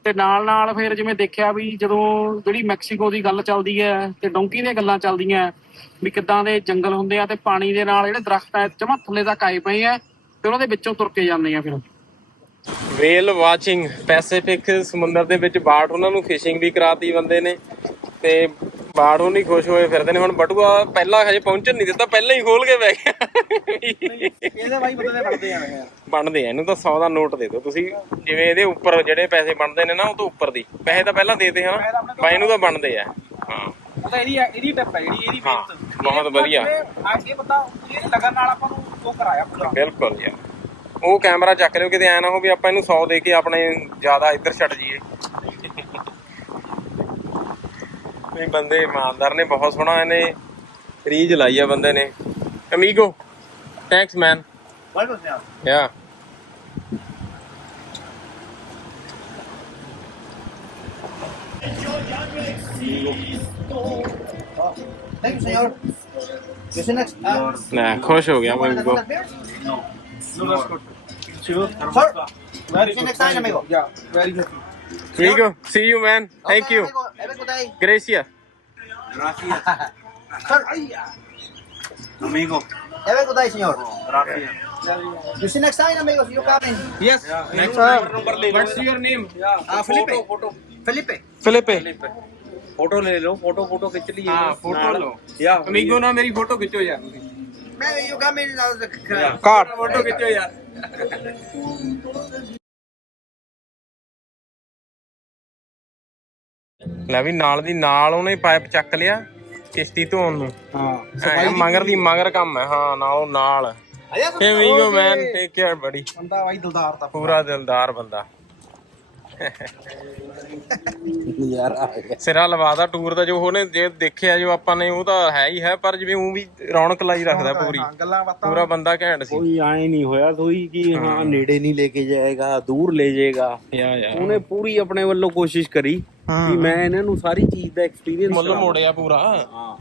ਤੇ ਨਾਲ ਨਾਲ ਫਿਰ ਜਿਵੇਂ ਦੇਖਿਆ ਵੀ ਜਦੋਂ ਜਿਹੜੀ ਮੈਕਸੀਕੋ ਦੀ ਗੱਲ ਚੱਲਦੀ ਹੈ ਤੇ ਡੋਂਕੀ ਦੀਆਂ ਗੱਲਾਂ ਚੱਲਦੀਆਂ ਵੀ ਕਿੱਦਾਂ ਦੇ ਜੰਗਲ ਹੁੰਦੇ ਆ ਤੇ ਪਾਣੀ ਦੇ ਨਾਲ ਜਿਹੜੇ ਦਰਖਤ ਆ ਜਮਾ ਥੱਲੇ ਤੱਕ ਆਏ ਪਏ ਆ ਤੇ ਉਹਨਾਂ ਦੇ ਵਿੱਚੋਂ ਤੁਰ ਕੇ ਜਾਂਦੇ ਆ ਫਿਰ। ਵੇਲ ਵਾਚਿੰਗ ਪੈਸੀਫਿਕ ਸਮੁੰਦਰ ਦੇ ਵਿੱਚ ਬਾੜ ਉਹਨਾਂ ਨੂੰ ਫਿਸ਼ਿੰਗ ਵੀ ਕਰਾਤੀ ਬੰਦੇ ਨੇ ਤੇ ਬਾੜ ਉਹ ਨਹੀਂ ਖੁਸ਼ ਹੋਏ ਫਿਰਦੇ ਨੇ। ਹੁਣ ਬਟੂਆ ਪਹਿਲਾਂ ਹਜੇ ਪਹੁੰਚਣ ਨਹੀਂ ਦਿੱਤਾ ਪਹਿਲਾਂ ਹੀ ਖੋਲ ਕੇ ਬਹਿ ਗਿਆ। ਇਹਦੇ ਬਾਈ ਬੰਦੇ ਬਣਦੇ ਆ। ਬਣਦੇ ਆ ਇਹਨੂੰ ਤਾਂ 100 ਦਾ ਨੋਟ ਦੇ ਦਿਓ। ਤੁਸੀਂ ਜਿਵੇਂ ਇਹਦੇ ਉੱਪਰ ਜਿਹੜੇ ਪੈਸੇ ਬਣਦੇ ਨੇ ਨਾ ਉਹ ਤੋਂ ਉੱਪਰ ਦੀ। ਪੈਸੇ ਤਾਂ ਪਹਿਲਾਂ ਦੇਤੇ ਹਨਾ ਬਾਈ ਇਹਨੂੰ ਤਾਂ ਬਣਦੇ ਆ। ਹਾਂ। ਉਹ ਤਾਂ ਇਹਦੀ ਇਹਦੀ ਟਿਪ ਹੈ ਜਿਹੜੀ ਇਹਦੀ ਹਾਂ ਬਹੁਤ ਵਧੀਆ। ਅੱਗੇ ਪਤਾ ਇਹ ਲਗਨ ਨਾਲ ਆਪਾਂ ਨੂੰ ਉਹ ਕਰਾਇਆ ਪੂਰਾ। ਬਿਲਕੁਲ ਯਾਰ ਉਹ ਕੈਮਰਾ ਚੱਕ ਲਿਓ ਕਿਤੇ ਐ ਨਾ ਹੋ ਵੀ ਆਪਾਂ ਇਹਨੂੰ 100 ਦੇ ਕੇ ਆਪਣੇ ਜ਼ਿਆਦਾ ਇੱਧਰ ਛੱਡ ਜਾਈਏ। ਨਹੀਂ ਬੰਦੇ ਇਮਾਨਦਾਰ ਨੇ ਬਹੁਤ ਸੋਹਣਾ ਇਹਨੇ ਰੀਜ ਲਾਈ ਆ ਬੰਦੇ ਨੇ। ਅਮੀਗੋ ਥੈਂਕਸ ਮੈਨ ਯਾ Thank you, señor. You see next. Uh, ਨਾ ਖੁਸ਼ ਹੋ ਗਿਆ ਮੈਂ Sir, very good. next time, amigo. Yeah, very happy. Here you go. See you, man. Thank okay, you. Have a good day. Gracias. Gracias. Sir, ah. amigo. Have a good day, senor. Gracias. You see next time, amigo? You yeah. coming? Yes. Yeah. Next time. What's your name? Yeah. Uh, Felipe. Photo. Felipe. Felipe. Felipe. Photo. ले लो photo photo. खींच ली photo लो या amigo ना मेरी photo खींचो यार photo ਖਿੱਚੋ ਯਾਰ। ਲੈ ਵੀ ਨਾਲ ਦੀ ਨਾਲ ਉਹਨੇ ਪਾਈਪ ਚੱਕ ਲਿਆ ਕਿਸ਼ਤੀ ਧੋਣ ਨੂੰ। ਹਾਂ ਮਗਰ ਦੀ ਮਗਰ ਕੰਮ ਹੈ ਹਾਂ ਨਾਲੋਂ ਨਾਲ। ਇਹ ਵੀਗੋ ਮੈਨ ਟੇਕ ਕੇਅਰ ਬੜੀ ਬੰਦਾ ਬਾਈ ਦਿਲਦਾਰ ਦਾ ਪੂਰਾ ਦਿਲਦਾਰ ਬੰਦਾ। ਯਾਰ ਆ ਗਿਆ। ਸਿਰਾ ਲਵਾਦਾ ਟੂਰ ਦਾ ਜੋ ਉਹਨੇ ਜੇ ਦੇਖਿਆ ਜੋ ਆਪਾਂ ਨੇ ਉਹ ਤਾਂ ਹੈ ਹੀ ਹੈ ਪਰ ਜਿਵੇਂ ਉਹ ਵੀ ਰੌਣਕ ਲਾਈ ਰੱਖਦਾ ਪੂਰੀ। ਗੱਲਾਂ ਬਾਤਾਂ ਪੂਰਾ ਬੰਦਾ ਘੈਂਟ ਸੀ। ਕੋਈ ਆਏ ਨਹੀਂ ਹੋਇਆ ਕੋਈ ਕਿ ਹਾਂ ਨੇੜੇ ਨਹੀਂ ਲੈ ਕੇ ਜਾਏਗਾ ਦੂਰ ਲੈ ਜਾਏਗਾ। ਯਾ ਯਾ। ਉਹਨੇ ਪੂਰੀ ਆਪਣੇ ਵੱਲੋਂ ਕੋਸ਼ਿਸ਼ ਕਰੀ ਕਿ ਮੈਂ ਇਹਨਾਂ ਨੂੰ ਸਾਰੀ ਚੀਜ਼ ਦਾ ਐਕਸਪੀਰੀਅੰਸ ਮੁੱਲ ਮੋੜਿਆ ਪੂਰਾ। ਹਾਂ।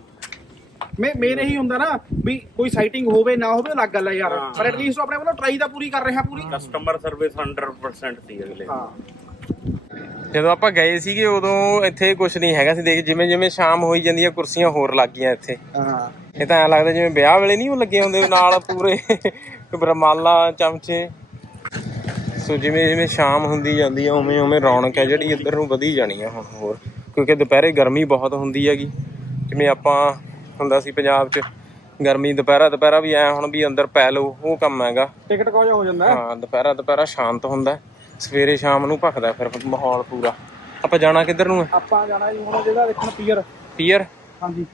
ਮੇ ਮੇਰੇ ਹੀ ਹੁੰਦਾ ਨਾ ਵੀ ਕੋਈ ਸਾਈਟਿੰਗ ਹੋਵੇ ਨਾ ਹੋਵੇ ਅਲੱਗ ਗੱਲ ਹੈ ਯਾਰ। ਪਰ ਐਟਲੀਸਟ ਆਪਣੇ ਵੱਲੋਂ ਟਰਾਈ ਤਾਂ ਪੂਰੀ ਕਰ ਰਿਹਾ ਪੂਰੀ। ਕਸਟਮਰ ਸਰਵਿਸ 100% ਸੀ ਅਗਲੇ। ਹਾਂ। ਜਦੋਂ ਆਪਾਂ ਗਏ ਸੀਗੇ ਉਦੋਂ ਇੱਥੇ ਕੁਝ ਨਹੀਂ ਹੈਗਾ ਸੀ। ਦੇਖ ਜਿਵੇਂ ਜਿਵੇਂ ਸ਼ਾਮ ਹੋਈ ਜਾਂਦੀ ਆ ਕੁਰਸੀਆਂ ਹੋਰ ਲੱਗ ਗਈਆਂ ਇੱਥੇ। ਹਾਂ। ਇਹ ਤਾਂ ਐ ਲੱਗਦਾ ਜਿਵੇਂ ਵਿਆਹ ਵੇਲੇ ਨਹੀਂ ਉਹ ਲੱਗੇ ਹੁੰਦੇ ਨਾਲ ਪੂਰੇ ਬਰਮਾਲਾ ਚਮਚੇ। ਸੋ ਜਿਵੇਂ ਜਿਵੇਂ ਸ਼ਾਮ ਹੁੰਦੀ ਜਾਂਦੀ ਆ ਉਵੇਂ ਉਵੇਂ ਰੌਣਕ ਹੈ ਜਿਹੜੀ ਇੱਧਰ ਨੂੰ ਵਧੀ ਜਾਣੀ ਆ ਹੁਣ ਹੋਰ। ਕਿਉਂਕਿ ਦੁਪਹਿਰੇ ਗਰਮੀ ਬਹੁਤ ਹੁੰਦੀ ਹੈਗੀ। ਜਿਵੇਂ ਆਪਾਂ ਹੁੰਦਾ ਸੀ ਪੰਜਾਬ 'ਚ ਗਰਮੀ ਦੁਪਹਿਰਾ ਦੁਪਹਿਰਾ ਵੀ ਐ ਹੁਣ ਵੀ ਅੰਦਰ ਪੈ ਲਓ ਉਹ ਕੰਮ ਹੈਗਾ। ਟਿਕਟ ਕੋ ਹੋ ਜਾਂਦਾ। ਹਾਂ ਦੁਪਹਿਰਾ ਦੁਪਹਿਰਾ ਸ਼ਾਂਤ ਹੁੰਦਾ। ਹੈ। ਸਵੇਰੇ ਸ਼ਾਮ ਨੂੰ ਭਖਦਾ ਫਿਰ ਮਾਹੌਲ ਪੂਰਾ। ਆਪਾਂ ਜਾਣਾ ਕਿੱਧਰ ਨੂੰ ਹੈ ਆਪਾਂ ਜਾਣਾ ਜੀ ਹੁਣ ਜਿਹੜਾ ਦੇਖਣ ਪੀਰ ਪੀਅਰ? ਹਾਂਜੀ।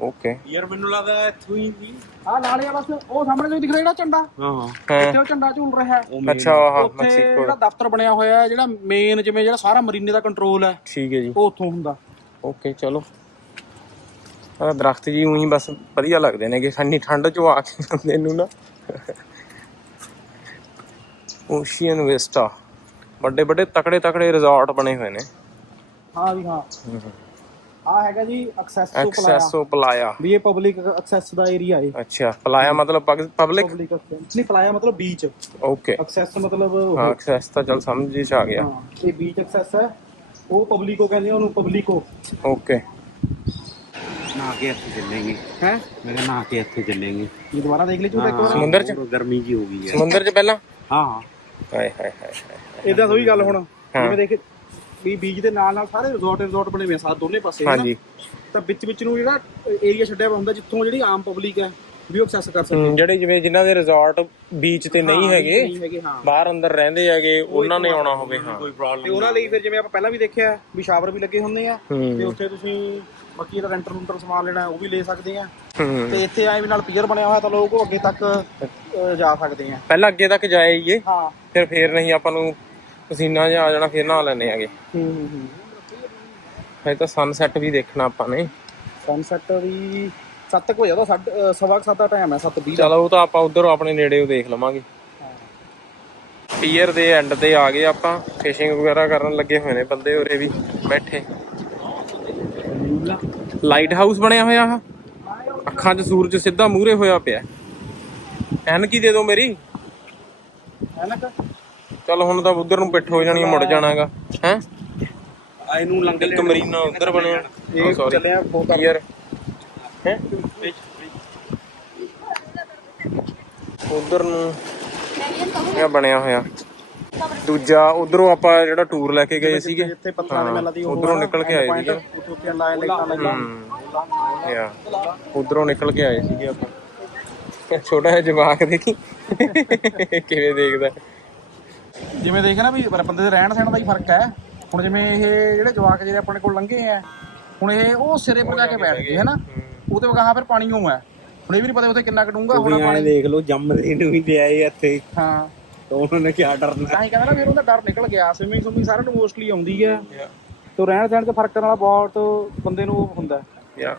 ਓਕੇ। ਯਾਰ ਮੈਨੂੰ ਲੱਗਦਾ ਇੱਥੋਂ ਹੀ ਵੀ। ਆ ਨਾਲੇ ਆ ਬਸ ਉਹ ਸਾਹਮਣੇ ਜੋ ਦਿਖ ਰਿਹਾ ਜਿਹੜਾ ਝੰਡਾ? ਹਾਂ। ਹਾਂ। ਹਾਂ ਇੱਥੇ ਉਹ ਝੰਡਾ ਝੂਲ ਰਿਹਾ ਹੈ। ਅੱਛਾ ਆਹ ਉੱਥੇ ਮੈਕਸੀਕੋ ਜਿਹੜਾ ਦਫ਼ਤਰ ਬਣਿਆ ਹੋਇਆ ਹੈ ਜਿਹੜਾ ਮੇਨ ਜਿਵੇਂ ਜਿਹੜਾ ਸਾਰਾ ਮਰੀਨੇ ਦਾ ਕੰਟਰੋਲ ਹੈ ਠੀਕ ਹੈ ਜੀ। ਉਹ ਉੱਥੋਂ ਹੁੰਦਾ। ਓਕੇ ਚਲੋ। ਆ ਦਰਖਤ ਜੀ ਉਹੀ ਬਸ ਵਧੀਆ ਲੱਗਦੇ ਨੇ ਕਿ ਖੰਨੀ ਠੰਡ ਚੋਂ ਆ ਕੇ ਬੰਦੇ ਨੂੰ ਨਾ। Ocean Vista. ਵੱਡੇ ਵੱਡੇ ਤਕੜੇ ਤਕੜੇ ਰਿਜ਼ੋਰਟ ਬਣੇ ਹੋਏ ਨੇ। ਹਾਂ ਵੀ ਹਾਂ। ਆ ਹੈਗਾ ਜੀ ਐਕਸੈਸ ਤੋਂ ਪਲਾਇਆ। ਐਕਸੈਸੋ ਪਲਾਇਆ। ਵੀ ਇਹ ਪਬਲਿਕ ਐਕਸੈਸ ਦਾ ਏਰੀਆ ਹੈ। ਅੱਛਾ ਪਲਾਇਆ ਮਤਲਬ ਪਬਲਿਕ ਪਬਲਿਕ ਨਹੀਂ ਪਲਾਇਆ ਮਤਲਬ ਬੀਚ ਓਕੇ ਐਕਸੈਸ ਮਤਲਬ ਹਾਂ ਐਕਸੈਸ ਤਾਂ ਚਲ ਸਮਝ ਹੀ ਆ ਗਿਆ। ਹਾਂ ਇਹ ਬੀਚ ਐਕਸੈਸ ਹੈ। ਉਹ ਪਬਲਿਕੋ ਕਹਿੰਦੇ ਆ ਉਹਨੂੰ ਪਬਲਿਕੋ ਓਕੇ ਨਹਾ ਕੇ ਇੱਥੇ ਚੱਲेंगे ਹੈ? ਮੈਂ ਕਿਹਾ ਨਹਾ ਕੇ ਇੱਥੇ ਚੱਲेंगे ਇਹ ਦੁਬਾਰਾ ਦੇਖ ਲਈ ਤੂੰ ਇੱਕ ਵਾਰ। ਸਮੁੰਦਰ ਚ? ਗਰਮੀ ਜੀ ਹੋ ਗਈ ਹੈ। ਸਮੁੰਦਰ ਚ ਪਹਿਲਾਂ? ਹਾਂ ਹਾਂ। ਹਾਏ ਹਾਏ ਹਾਏ ਹਾਏ। ਇਦਾਂ ਥੋੜੀ ਗੱਲ ਹੁਣ। ਹਾਂ। ਜਿਵੇਂ ਦੇਖ ਵੀ ਬੀਚ ਦੇ ਨਾਲ ਨਾਲ ਸਾਰੇ ਰਿਜ਼ੋਰਟ ਰਿਜ਼ੋਰਟ ਬਣੇ ਹੋਏ ਆ ਸਾਥ ਦੋਨੇ ਪਾਸੇ ਹਨਾ? ਹਾਂਜੀ। ਤਾਂ ਵਿੱਚ ਵਿੱਚ ਨੂੰ ਜਿਹੜਾ ਏਰੀਆ ਛੱਡਿਆ ਹੋਇਆ ਹੁੰਦਾ ਜਿੱਥੋਂ ਜਿਹੜੀ ਆਮ ਪਬਲਿਕ ਹੈ ਵੀ ਉਹ ਐਕਸੈਸ ਕਰ ਸਕੇ। ਹਮ, ਜਿਹੜੇ ਜਿਵੇਂ ਜਿਨ੍ਹਾਂ ਦੇ ਰਿਜ਼ੋਰਟ ਬੀਚ ਤੇ ਨਹੀਂ ਹੈਗੇ ਨਹੀਂ ਹੈਗੇ ਹਾਂ। ਬਾਹਰ ਅੰਦਰ ਰਹਿੰਦੇ ਹੈਗੇ ਉਹਨਾਂ ਨੇ ਆਉਣਾ ਹੋਵੇ ਹਾਂ। ਕੋਈ ਤੇ ਉਹਨਾਂ ਲਈ ਫਿਰ ਜਿਵੇਂ ਆਪਾਂ ਪਹਿਲਾਂ ਵੀ ਦੇਖਿਆ ਵੀ ਸ਼ਾਵਰ ਵੀ ਲੱਗੇ ਹੁੰਦੇ ਆ ਹੂੰ। ਤੇ ਉੱਥੇ ਤੁਸੀਂ ਬਾਕੀ ਇਹਦਾ ਰੈਂਟਰ ਰੂੰਟਰ ਸਮਾਨ ਲੈਣਾ ਉਹ ਵੀ ਲੈ ਸਕਦੇ ਆ। ਹਮ। ਤੇ ਇੱਥੇ ਆਏ ਵੀ ਨਾਲ ਪੀਅਰ ਬਣਿਆ ਹੋਇਆ ਤਾਂ ਲੋਕ ਉਹ ਅੱਗੇ ਤੱਕ ਜਾ ਸਕਦੇ ਆ। ਪਹਿਲਾਂ ਅੱਗੇ ਤੱਕ ਜਾਏਈਏ ਹਾਂ। ਫਿਰ ਫੇਰ ਨਹੀਂ ਆਪਾਂ ਨੂੰ ਪਸੀਨਾ ਜਿਹਾ ਆ ਜਾਣਾ ਫਿਰ ਨਹਾ ਲੈਣੇ ਹੈਗੇ ਹੂੰ ਹੂੰ ਹੂੰ। ਹਜੇ ਤਾਂ ਸਨਸੈਟ ਵੀ ਦੇਖਣਾ ਆਪਾਂ ਨੇ। ਸਨਸੈਟ ਵੀ 7 ਵਜੇ ਦਾ ਸਾਢੇ- ਅ, ਸਵਾ 7 ਦਾ ਟਾਈਮ ਹੈ 7:20 ਦਾ। ਚਲੋ ਉਹ ਤਾਂ ਆਪਾਂ ਉਧਰ ਆਪਣੇ ਨੇੜੇ ਉਹ ਦੇਖ ਲਵਾਂਗੇ। ਪੀਅਰ ਦੇ ਐਂਡ ਤੇ ਆ ਗਏ ਆਪਾਂ ਫਿਸ਼ਿੰਗ ਵਗੈਰਾ ਕਰਨ ਲੱਗੇ ਹੋਏ ਨੇ ਬੰਦੇ ਉਰੇ ਵੀ ਬੈਠੇ। ਲਾਈਟ ਹਾਊਸ ਬਣਿਆ ਹੋਇਆ ਆ ਅੱਖਾਂ 'ਚ ਸੂਰਜ ਸਿੱਧਾ ਮੂਹਰੇ ਹੋਇਆ ਪਿਆ। ਐਨਕੀ ਦੇ ਦਿਓ ਮੇਰੀ। ਹੈ ਨਾ ਕਿ? ਚਲ ਹੁਣ ਤਾਂ ਉਧਰ ਨੂੰ ਪਿੱਠ ਹੋ ਜਾਣੀ ਮੁੜ ਜਾਣਾਗਾ ਹੈ? ਆ ਇਹਨੂੰ ਲੰਘ ਇੱਕ ਮਰੀਨਾ ਉਧਰ ਬਣਿਆ। ਇਹ ਚੱਲਿਆ ਫੋ ਕਰ ਹੈ? ਉਧਰ ਨੂੰ ਇਹ ਬਣਿਆ ਹੋਇਆ। ਦੂਜਾ ਉਧਰੋਂ ਆਪਾਂ ਜਿਹੜਾ ਟੂਰ ਲੈ ਕੇ ਗਏ ਸੀਗੇ। ਜਿੱਥੇ ਪੱਤਰਾਂ ਦੇ ਮੇਲਾ ਦੀ ਉਹ ਉਧਰੋਂ ਨਿਕਲ ਕੇ ਆਏ ਸੀਗੇ। ਉੱਥੇ ਉੱਤੇ ਲਾਇਆ ਲਾਈਟਾਂ ਲਾਈਆਂ ਹੂੰ ਯਾ ਉਧਰੋਂ ਨਿਕਲ ਕੇ ਆਏ ਸੀਗੇ ਆਪਾਂ। ਛੋਟਾ ਜਿਹਾ ਜਵਾਕ ਦੇਖੀ। ਕਿਵੇਂ ਦੇਖਦਾ। ਜਿਵੇਂ ਦੇਖ ਨਾ ਵੀ ਬੰਦੇ ਦੇ ਰਹਿਣ ਸਹਿਣ ਦਾ ਹੀ ਫ਼ਰਕ ਹੈ। ਹੁਣ ਜਿਵੇਂ ਇਹ ਜਿਹੜੇ ਜਵਾਕ ਜਿਹੜੇ ਆਪਣੇ ਕੋਲ ਲੰਘੇ ਆ ਹੁਣ ਇਹ ਉਹ ਸਿਰੇ ਪਰ ਜਾ ਕੇ ਬੈਠ ਗਏ ਹੈਨਾ? ਉਹਦੇ ਵਗਾਹ ਫਿਰ ਪਾਣੀ ਹੋਂ ਹੈ। ਹੁਣ ਇਹ ਵੀ ਨਹੀਂ ਪਤਾ ਉੱਥੇ ਕਿੰਨਾ ਕਟੂੰਗਾ ਹੁਣ ਪਾਣੀ। ਦੇਖ ਲਓ ਜੰਮਦੇ ਨੂੰ ਵੀ ਤੇ ਆਏ ਇੱਥੇ। ਹਾਂ। ਤਾਂ ਉਹਨਾਂ ਨੇ ਕੀ ਡਰਨਾ। ਤਾਂ ਹੀ ਕਹਿੰਦਾ ਨਾ ਫਿਰ ਉਹਦਾ ਡਰ ਨਿਕਲ ਗਿਆ ਸਵਿਮਿੰਗ ਸਵਿਮਿੰਗ ਸਾਰਿਆਂ ਨੂੰ ਮੋਸਟਲੀ ਆਉਂਦੀ ਹੈ। ਤੇ ਰਹਿਣ ਸਹਿਣ 'ਚ ਫ਼ਰਕ ਕਰਨ ਵਾਲਾ ਬਹੁਤ ਬੰਦੇ ਨੂੰ ਹੁੰਦਾ। ਯਾ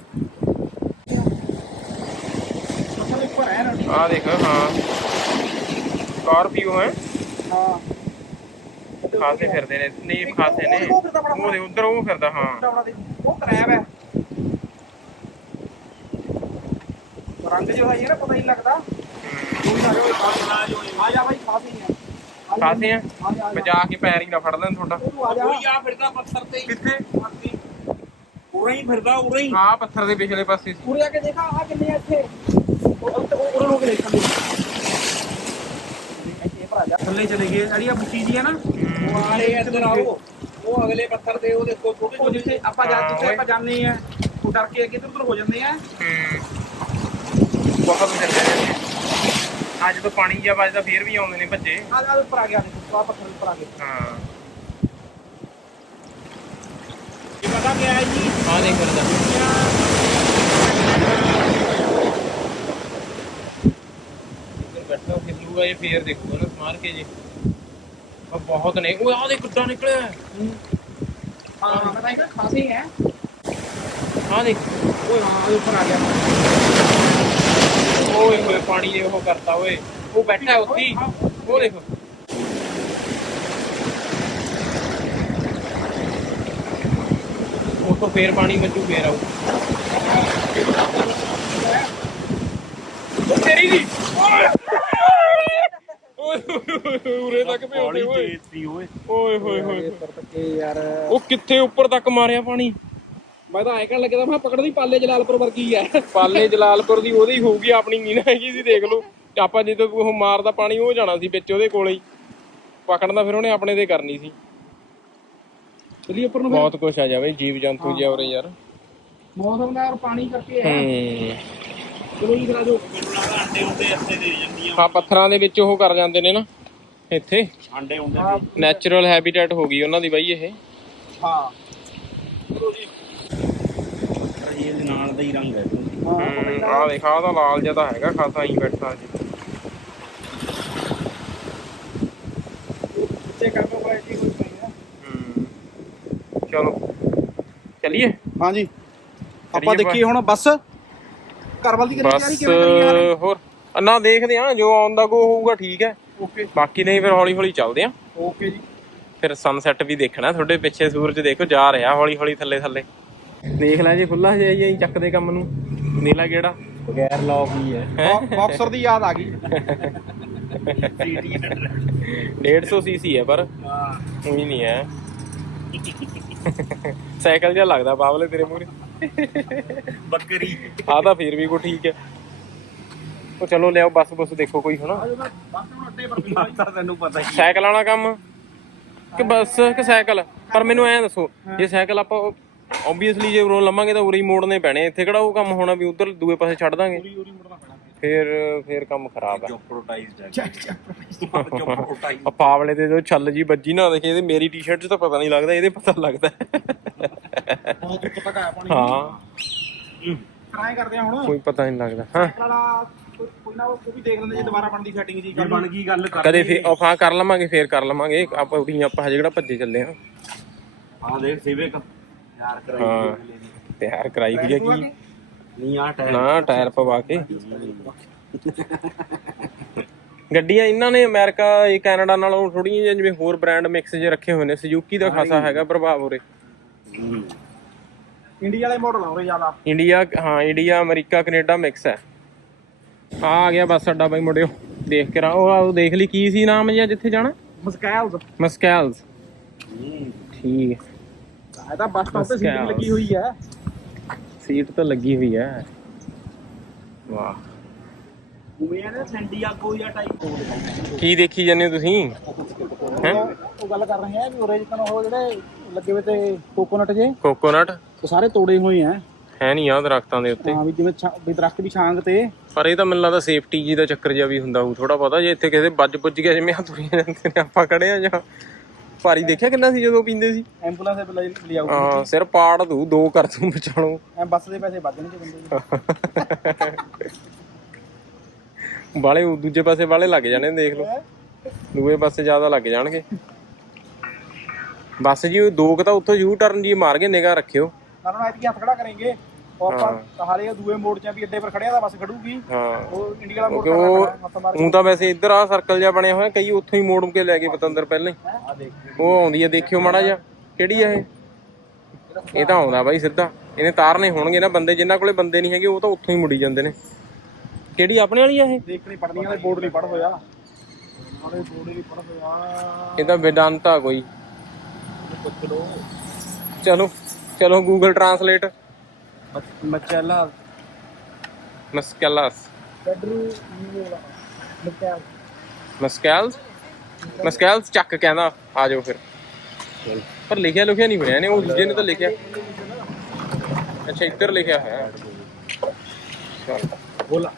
ਆ ਦੇਖ ਹਾਂ। ਸਕਾਰਪੀਓ ਹੈ। ਹਾਂ। ਖਾਸੇ ਫਿਰਦੇ ਨੇ ਨਹੀਂ ਖਾਸੇ ਨੇ। ਉਹ ਦੇ ਉਧਰ ਉਹ ਫਿਰਦਾ ਹਾਂ। ਉਹ ਕਰੈਬ ਹੈ। ਰੰਗ ਜੋ ਹੈ ਨਾ ਪਤਾ ਹੀ ਨਹੀਂ ਲੱਗਦਾ। ਆ ਜਾ ਭਾਈ ਖਾਸੀ ਆ ਆ ਬਚਾ ਕੇ ਪੈਰ ਹੀ ਨਾ ਫੜ ਲੈਣ ਤੁਹਾਡਾ। ਤੂੰ ਆ ਆ ਫਿਰਦਾ ਪੱਥਰ ਤੇ ਕਿੱਥੇ? ਉਰੇ ਹੀ ਫਿਰਦਾ ਉਰੇ ਹੀ। ਹਾਂ ਪੱਥਰ ਦੇ ਪਿਛਲੇ ਪਾਸੇ ਪੂਰੇ ਆ ਕੇ ਦੇਖਾ ਆ ਕਿੰਨੇ ਆ ਇੱਥੇ। ਉਹ ਉਹ ਲੋਕ ਦੇਖਣ ਥੱਲੇ ਚਲੇ ਗਏ। ਜਿਹੜੀ ਆ ਬੁੱਟੀ ਜੀ ਹੈ ਨਾ। ਉਹ ਆਲੇ ਇੱਧਰ ਆਓ ਉਹ ਅਗਲੇ ਪੱਥਰ ਤੇ ਉਹ ਦੇਖੋ ਛੋਟੇ ਛੋਟੇ ਜਿੱਥੇ ਆਪਾਂ ਜਾ ਜਿੱਥੇ ਆਪਾਂ ਜਾਂਦੇ ਆ ਉਹ ਡਰ ਕੇ ਅੱਗੇ ਇੱਧਰ ਹੋ ਜਾਂਦੇ ਆ। ਬਹੁਤ ਫਿਰਦੇ ਨੇ। ਅੱਜ ਜਦੋਂ ਪਾਣੀ ਜਿਹਾ ਵੱਜਦਾ ਫੇਰ ਵੀ ਆਉਂਦੇ ਨੇ ਭੱਜੇ। ਆ ਜਾ ਉੱਪਰ ਆ ਗਿਆ ਦੇਖੋ ਆ ਪੱਥਰ ਉੱਪਰ ਆ ਗਿਆ ਹਾਂ। ਇਹ ਪਤਾ ਕੀ ਹੈ ਜੀ? ਆ ਦੇਖ ਇੱਧਰ ਬੈਠਾ ਖਿੱਲੂਗਾ ਇਹ ਫੇਰ ਦੇਖੂਗਾ ਨਾ। ਮਾਰ ਕੇ ਜੀ। ਆ ਬਹੁਤ ਨੇ। ਓਏ ਆ ਦੇ ਕਿੱਦਾਂ ਨਿਕਲਿਆ। ਹਾਂ ਮੈਂ ਤਾਂ ਇਹ ਖਾਸੇ ਹੀ ਹੈ। ਆ ਦੇਖ। ਓਏ ਹਾਂ ਉੱਪਰ ਆ ਗਿਆ। ਓਏ ਹੋਏ ਪਾਣੀ ਦੇ ਉਹ ਕਰਤਾ ਓਏ। ਉਹ ਬੈਠਾ ਉੱਥੇ ਉਹ ਦੇਖੋ। ਉੱਥੋਂ ਫੇਰ ਪਾਣੀ ਮੱਜੂ ਫੇਰ ਆਉ ਉਹ ਤੇਰੀ ਦੀ ਓਏ! ਉਰੇ ਤੱਕ ਭੇਉਂਦੇ ਓਏ। ਸੀ ਓਏ। ਓਏ ਹੋਏ ਹੋਏ। ਉੱਪਰ ਤੱਕੇ ਯਾਰ। ਉਹ ਕਿੱਥੇ ਉੱਪਰ ਤੱਕ ਮਾਰਿਆ ਪਾਣੀ? ਮੈਂ ਤਾਂ ਐਂ ਕਹਿਣ ਲੱਗਦਾ ਮੈਂ ਪਕੜਦੀ ਪਾਲੇ ਜਲਾਲਪੁਰ ਵਰਗੀ ਹੈ ਪਾਲੇ ਜਲਾਲਪੁਰ ਦੀ ਉਹਦੀ ਹੋਊਗੀ ਆਪਣੀ ਨਹੀਂ ਨਾ ਹੈਗੀ ਸੀ ਦੇਖ ਲਓ। ਆਪਾਂ ਜਦੋਂ ਉਹ ਮਾਰਦਾ ਪਾਣੀ ਉਹ ਜਾਣਾ ਸੀ ਵਿੱਚ ਉਹਦੇ ਕੋਲੇ ਹੀ। ਪਕੜਨਾ ਫਿਰ ਉਹਨੇ ਆਪਣੇ ਤੇ ਕਰਨੀ ਸੀ। ਚਲੀ ਉੱਪਰ ਨੂੰ ਬਹੁਤ ਕੁਛ ਆ ਜਾਵੇ ਜੀਵ ਜੰਤੂ ਜਿਹਾ ਉਰੇ ਯਾਰ। ਮੌਸਮ ਦਾ ਔਰ ਪਾਣੀ ਕਰਕੇ ਹੈ ਹੂੰ। ਚਲੋ ਜੀ ਕਰਾ ਜੋ ਅੰਡੇ ਹੁੰਦੇ ਇੱਥੇ ਦੇ ਜਾਂਦੀਆਂ। ਹਾਂ ਪੱਥਰਾਂ ਦੇ ਵਿੱਚ ਉਹ ਕਰ ਜਾਂਦੇ ਨੇ ਨਾ। ਇੱਥੇ? ਅੰਡੇ ਹੁੰਦੇ ਨੈਚੁਰਲ ਹੈਬਿਟੇਟ ਹੋ ਗਈ ਉਹਨਾਂ ਦੀ ਬਾਈ ਇਹ। ਹਾਂ। ਇਹ ਦੇ ਨਾਲ ਦਾ ਹੀ ਰੰਗ ਹੈ। ਆ ਦੇਖਾ ਉਹਦਾ ਲਾਲ ਜਿਹਾ ਤਾਂ ਹੈਗਾ ਖਾਸਾ ਹੀ ਬੈਠਾ ਜੀ। ਪਿੱਛੇ ਕਾਰਬੋ ਕੁਆਲਿਟੀ ਹੋਈ ਪਈ ਹੈ। ਹੂੰ ਚਲੋ। ਚਲਿਏ? ਹਾਂਜੀ। ਕਰੀਏ ਆਪਾਂ ਦੇਖੀਏ ਹੁਣ ਬੱਸ। ਘਰ ਵੱਲ ਦੀ ਕਰੀ ਜਾ ਰਹੀ ਬਸ ਕਿਵੇਂ ਕਰੀ ਜਾ ਰਹੀ ਹੋਰ। ਨਾ ਦੇਖਦੇ ਆ ਜੋ ਆਉਂਦਾ ਕੋ ਹੋਊਗਾ ਠੀਕ ਹੈ। ਓਕੇ। ਬਾਕੀ ਨਹੀਂ ਫਿਰ ਹੌਲੀ ਹੌਲੀ ਚੱਲਦੇ ਆ। ਓਕੇ ਜੀ। ਫਿਰ ਸਨਸੈਟ ਵੀ ਦੇਖਣਾ ਤੁਹਾਡੇ ਪਿੱਛੇ ਸੂਰਜ ਦੇਖੋ ਜਾ ਰਿਹਾ ਹੌਲੀ ਹੌਲੀ ਥੱਲੇ ਥੱਲੇ। ਦੇਖ ਲੈ ਜੀ ਖੁੱਲਾ ਜਿਹਾ ਹੀ ਚੱਕਦੇ ਕੰਮ ਨੂੰ। ਨੀਲਾ ਕਿਹੜਾ ਬਗੈਰ ਲੌਕ ਹੀ ਹੈ। ਬਾਕਸਰ ਦੀ ਯਾਦ ਆ ਗਈ। 150 ਸੀਸੀ ਹੈ ਪਰ ਉਹੀ ਨਹੀਂ ਹੈ। ਸਾਈਕਲ ਜਿਹਾ ਲੱਗਦਾ ਬਾਬਲੇ ਤੇਰੇ ਮੂਹਰੇ। ਬੱਕਰੀ। ਆ ਤਾਂ ਫਿਰ ਵੀ ਕੋ ਠੀਕ ਹੈ। ਉਹ ਚਲੋ ਲਿਆਓ ਬੱਸ ਬੱਸ ਦੇਖੋ ਕੋਈ ਹਨਾ। ਮਾਤਾ ਤੈਨੂੰ ਪਤਾ ਹੀ ਸਾਈਕਲ ਵਾਲਾ ਕੰਮ? ਕਿ ਬੱਸ ਕਿ ਸਾਈਕਲ? ਪਰ ਮੈਨੂੰ ਐਂ ਦੱਸੋ ਜੇ ਸਾਈਕਲ ਆਪਾਂ ਓਬਵੀਅਸਲੀ ਜੇ ਉਰੋਂ ਲਵਾਂਗੇ ਤਾਂ ਉਰੇ ਮੋੜਨੇ ਪੈਣੇ। ਇੱਥੇ ਕਿਹੜਾ ਉਹ ਕੰਮ ਹੋਣਾ ਵੀ ਉਧਰ ਦੂਏ ਪਾਸੇ ਛੱਡ ਦਾਂਗੇ? ਫੇਰ ਫੇਰ ਕੰਮ ਖਰਾਬ ਹੈ। ਜੋਪਰੋਟਾਈਜ਼ਡ ਹੈ ਜੋਪਰੋਟਾਈਜ਼ ਆ ਪਾਵਲੇ ਦੇ ਜੋ ਛੱਲ ਜੀ ਵੱਜੀ ਨਾ ਦੇਖੇ ਇਹਦੇ ਮੇਰੀ ਟੀ-ਸ਼ਰਟ 'ਚ ਤਾਂ ਪਤਾ ਨਹੀਂ ਲੱਗਦਾ ਇਹਦੇ ਪਤਾ ਲੱਗਦਾ। ਬਹੁਤ ਪਾਣੀ। ਹਾਂ। ਟਰਾਈ ਕਰਦੇ ਆ ਹੁਣ। ਕੋਈ ਪਤਾ ਨਹੀਂ ਲੱਗਦਾ। ਹਾਂ। ਕੋਈ ਕੋਈ ਨਾ ਉਹ ਵੀ ਦੇਖ ਲੈਂਦੇ ਜੇ ਦੁਬਾਰਾ ਬਣਦੀ ਸੈਟਿੰਗ ਜੀ ਜੇ ਬਣ ਗਈ ਗੱਲ ਕਰ ਕਦੇ ਫੇਰ ਲਵਾਂਗੇ ਫੇਰ ਕਰ ਲਵਾਂਗੇ। ਆਪਾਂ ਉਰੀ ਆਪਾਂ ਹਜੇ ਕਿਹੜਾ ਭੱਜੇ ਚੱਲੇ ਆ ਹਾਂ ਦੇਖ ਸਿਵਿਕ। ਯਾਰ ਕਰਾਈ ਹਾਂ ਤਿਆਰ ਕਰਾਈ ਹੋਈ ਹੈ ਕੀ? ਨਹੀਂ ਆ ਟਾਇਰ ਨਾ ਟਾਇਰ ਪਵਾ ਕੇ। ਗੱਡੀਆਂ ਇਹਨਾਂ ਨੇ ਅਮਰੀਕਾ ਇਹ ਕੈਨੇਡਾ ਨਾਲੋਂ ਥੋੜੀਆਂ ਜਿਹੀਆਂ ਜਿਵੇਂ ਹੋਰ ਬ੍ਰਾਂਡ ਮਿਕਸ ਜੇ ਰੱਖੇ ਹੋਏ ਨੇ। ਸੁਜ਼ੂਕੀ ਦਾ ਖਾਸਾ ਹੈਗਾ ਪ੍ਰਭਾਵ ਉਰੇ। ਇੰਡੀਆ ਵਾਲੇ ਮਾਡਲ ਆ ਉਰੇ ਜ਼ਿਆਦਾ। ਇੰਡੀਆ ਹਾਂ ਇੰਡੀਆ ਅਮਰੀਕਾ ਕੈਨੇਡਾ ਮਿਕਸ ਹੈ। ਆ ਆ ਗਿਆ ਬੱਸ ਅੱਡਾ ਬਾਈ ਮੁੰਡਿਓ ਦੇਖ ਕੇ ਰਾ ਉਹ ਦੇਖ ਲਈ ਕੀ ਸੀ ਨਾਮ ਜੀ ਜਿੱਥੇ ਜਾਣਾ? ਮਸਕੈਲਸ ਮਸਕੈਲਸ ਠੀਕ ਹੈ। ਤਾਂ ਬੱਸ ਸਟਾਪ ਤੇ ਸੀਟ Muscals। ਲੱਗੀ ਹੋਈ ਹੈ। ਸੀਟ ਤਾਂ ਲੱਗੀ ਹੋਈ ਹੈ। ਵਾਹ। ਉਵੇਂ ਨਾ ਸੈਂਡੀਆਗੋ ਜਾਂ ਟਾਈਪ ਕੀ ਦੇਖੀ ਜਾਂਦੇ ਹੋ ਤੁਸੀਂ? ਹੈਂ? ਉਹ ਗੱਲ ਕਰ ਰਹੇ ਆ ਵੀ ਉਰੇ ਜਿੱਕਣ ਉਹ ਜਿਹੜੇ ਲੱਗੇ ਹੋਏ ਤੇ ਕੋਕੋਨਟ ਜੇ ਕੋਕੋਨਟ ਉਹ ਸਾਰੇ ਤੋੜੇ ਹੋਏ ਆ। ਹੈ ਨਹੀਂ ਆ ਦਰਖਤਾਂ ਦੇ ਉੱਤੇ। ਹਾਂ ਵੀ ਜਿਵੇਂ ਛਾਂ- ਵੀ ਦਰਖਤ ਵੀ ਛਾਂਗ ਤੇ। ਪਰ ਇਹ ਤਾਂ ਮੈਨੂੰ ਲੱਗਦਾ ਸੇਫਟੀ ਜੀ ਦਾ ਚੱਕਰ ਜਿਹਾ ਵੀ ਹੁੰਦਾ ਹੋਊ ਥੋੜਾ ਪਤਾ ਜੇ ਇੱਥੇ ਕਿਸੇ ਵੱਜ ਪੁੱਜ ਗਿਆ ਜਿਵੇਂ ਆ ਤੁਰੀਆਂ ਜਾਂਦੇ ਨੇ ਆਪਾਂ ਖੜੇ ਆ ਜਾਂ ਭਾਰੀ ਦੇਖਿਆ ਕਿੰਨਾ ਸੀ ਜਦੋਂ ਪੀਂਦੇ ਸੀ? ਐਂਬੂਲੈਂਸ ਦੇ ਲਈ ਲਿਆਉ ਹਾਂ ਸਿਰ ਪਾੜ ਦੂ ਦੋ ਕਰ ਦੂ ਬਚਾਣੋ ਐ ਬੱਸ ਦੇ ਪੈਸੇ ਵੱਧ ਨਹੀਂ ਬੰਦੇ ਬਾਲੇ ਦੂਜੇ ਪਾਸੇ ਵਾਲੇ ਲੱਗ ਜਾਣੇ ਦੇਖ ਲਓ। ਦੂਏ ਪਾਸੇ ਜ਼ਿਆਦਾ ਲੱਗ ਜਾਣਗੇ। ਬਸ ਜੀ ਉਹ ਦੋ ਕੁ ਤਾਂ ਉੱਥੋਂ ਯੂ ਟਰਨ ਜੀ ਮਾਰ ਕੇ ਨਿਗਾਹ ਰੱਖਿਓ। ਨਾਲ ਐਤਕੀ ਹੱਥ ਖੜਾ ਕਰਾਂਗੇ। ਉਹ ਆਪਾਂ ਹਾਲੇ ਦੂਏ ਮੋੜ 'ਚ ਆ ਵੀ ਅੱਡੇ ਪਰ ਖੜਿਆ ਤਾਂ ਬੱਸ ਖੜੂਗੀ। ਹਾਂ। ਉਹ ਇੰਡੀਆ ਵਾਲਾ ਮੋੜ ਕਿਉਂਕਿ ਉਹ ਖੜਾ ਹੱਥ ਮਾਰ ਹੁਣ ਤਾਂ ਵੈਸੇ ਇੱਧਰ ਆ ਸਰਕਲ ਜਿਹਾ ਬਣਿਆ ਹੋਇਆ ਕਈ ਉੱਥੋਂ ਹੀ ਮੋੜ ਕੇ ਲੈ ਕੇ ਪਤੰਦਰ ਪਹਿਲਾਂ ਹੀ। ਆ ਦੇਖ। ਉਹ ਆਉਂਦੀ ਹੈ ਦੇਖਿਓ ਮਾੜਾ ਜਿਹਾ ਕਿਹੜੀ ਆ ਇਹ? ਇਹ ਤਾਂ ਆਉਂਦਾ ਬਾਈ ਸਿੱਧਾ। ਇਹਨੇ ਤਾਰਨੇ ਹੋਣਗੇ ਨਾ ਬੰਦੇ ਜਿਨ੍ਹਾਂ ਕੋਲੇ ਬੰਦੇ ਨਹੀਂ ਹੈਗੇ ਉਹ ਤਾਂ ਉੱਥੋਂ ਹੀ ਮੁੜੀ ਜਾਂਦੇ ਨੇ। ਕਿਹੜੀ ਆਪਣੇ ਵਾਲੀ ਆ ਇਹ? ਦੇਖਣੀ ਪੜਨੀ ਵਾਲੇ ਬੋਰਡ ਨਹੀਂ ਪੜ ਹੋਇਆ। ਵਾਲੇ ਬੋਰਡ ਨਹੀਂ ਪੜ ਹੋਇਆ। ਇਹ ਤਾਂ ਵਿਡਾਂਤਾ ਕੋਈ। ਚਲੋ। ਚਲੋ ਗੂਗਲ ਟਰਾਂਸਲੇਟ ਮਚੈਲਾ ਮਸਕੈਲਸ। ਬੈਡਰੂ ਮਚੈਲ ਮਸਕੈਲਸ? ਮਸਕੈਲਸ ਚੱਕ ਕਹਿੰਦਾ ਆ ਜਾਓ ਫਿਰ। ਪਰ ਲਿਖਿਆ ਲਿਖਿਆ ਨਹੀਂ ਬਣਿਆ ਨੇ ਉਹ ਦੂਜੇ ਨੇ ਤਾਂ ਲਿਖਿਆ। ਅੱਛਾ ਇੱਧਰ ਲਿਖਿਆ ਹੈ ਚਲ ਬੋਲਾ।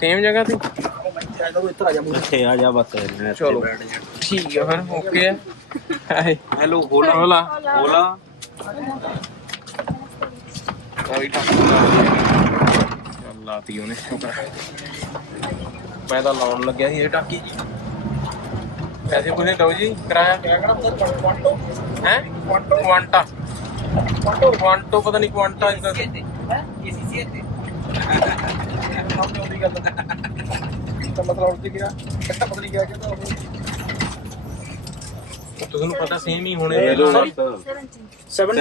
ਸੇਮ ਜਗ੍ਹਾ ਤੇ? ਇੱਧਰ ਆ ਜਾ। ਇੱਥੇ ਆ ਜਾ ਬਸ। ਚਲੋ। ਠੀਕ ਹੈ ਫਿਰ ਓਕੇ ਹੈ ਹਾਏ ਹੈਲੋ ਹੋਲਾ ਹੋਲਾ ਹੋਲਾ ਕੋਈ ਚੱਲ ਲਾਤੀ ਉਹਨੇ ਸ਼ੁਕਰ ਮੈਂ ਤਾਂ ਲਾਉਣ ਲੱਗਿਆ ਸੀ ਇਹ ਟਾਕੀ ਜੀ ਪੈਸੇ ਪੂਰੇ ਦਿਓ ਜੀ ਕਿਰਾਇਆ ਹੈ ਕੁਆਂਟਾ ਕੁਆਂਟੋ ਪਤਾ ਨਹੀਂ ਕੁਆਂਟਾ ਇਹਦਾ ਤਾਂ ਮਤਲਬ ਉੱਠ ਗਿਆ ਪਤਾ ਨਹੀਂ ਕਿਹਾ ਕਹਿੰਦਾ ਉਹ ਤੁਹਾਨੂੰ ਪਤਾ ਸੇਮ ਹੀ ਹੋਣੇ ਨੇ 17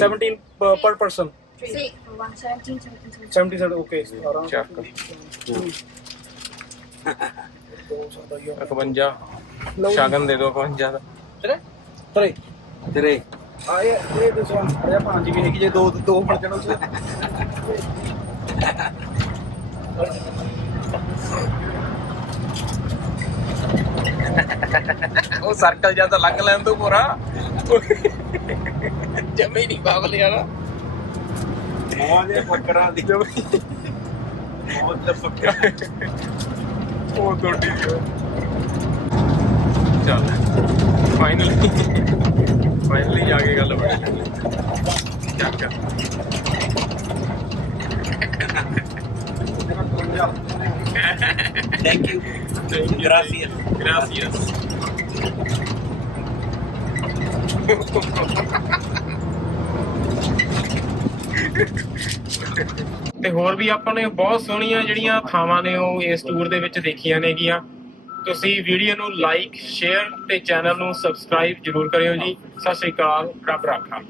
17 per person. Sí, one seventeen, seventeen, seventeen. 70 set okay ਆਰਾਮ ਚੱਕ 51 ਸ਼ਗਨ ਦੇ ਦਿਓ 51 ਦਾ ਤਰੇ ਤੇਰੇ ਆ ਇਹ ਇਹ ਦੱਸੋ ਆ ਪੰਜ ਵੀ ਹੈਗੀ ਜੇ ਦੋ ਦੋ ਫੜ ਜਾਣ ਉਸ ਉਹ ਸਰਕਲ ਜਾਂ ਤਾਂ ਲੰਘ ਲੈਣ ਤੋਂ ਪੂਰਾ ਜਮੇ ਨਹੀਂ ਬਾਬਲੇ ਵਾਲਾ। ਮੋਜੇ ਫਕਰਾਂ ਦੀ। ਮੋਜ ਦੇ ਫਕਰਾਂ ਉਹ ਤੁਹਾਡੀ ਦੀ। ਚੱਲ। ਫਾਈਨਲੀ ਫਾਈਨਲੀ ਆ ਕੇ ਗੱਲ ਬਣੀ ਚੱਕ ਥੈਂਕ ਯੂ Gracias. Gracias. ਤੇ ਹੋਰ ਵੀ ਆਪਾਂ ਨੇ ਬਹੁਤ ਸੋਹਣੀਆਂ ਜਿਹੜੀਆਂ ਥਾਵਾਂ ਨੇ ਉਹ ਇਸ ਟੂਰ ਦੇ ਵਿੱਚ ਦੇਖੀਆਂ ਨੇਗੀਆਂ। ਤੁਸੀਂ ਵੀਡੀਓ ਨੂੰ ਲਾਈਕ ਸ਼ੇਅਰ ਤੇ ਚੈਨਲ ਨੂੰ ਸਬਸਕ੍ਰਾਈਬ ਜਰੂਰ ਕਰਿਓ ਜੀ। ਸਤਿ ਸ਼੍ਰੀ ਅਕਾਲ, ਰੱਬ ਰਾਖਾ।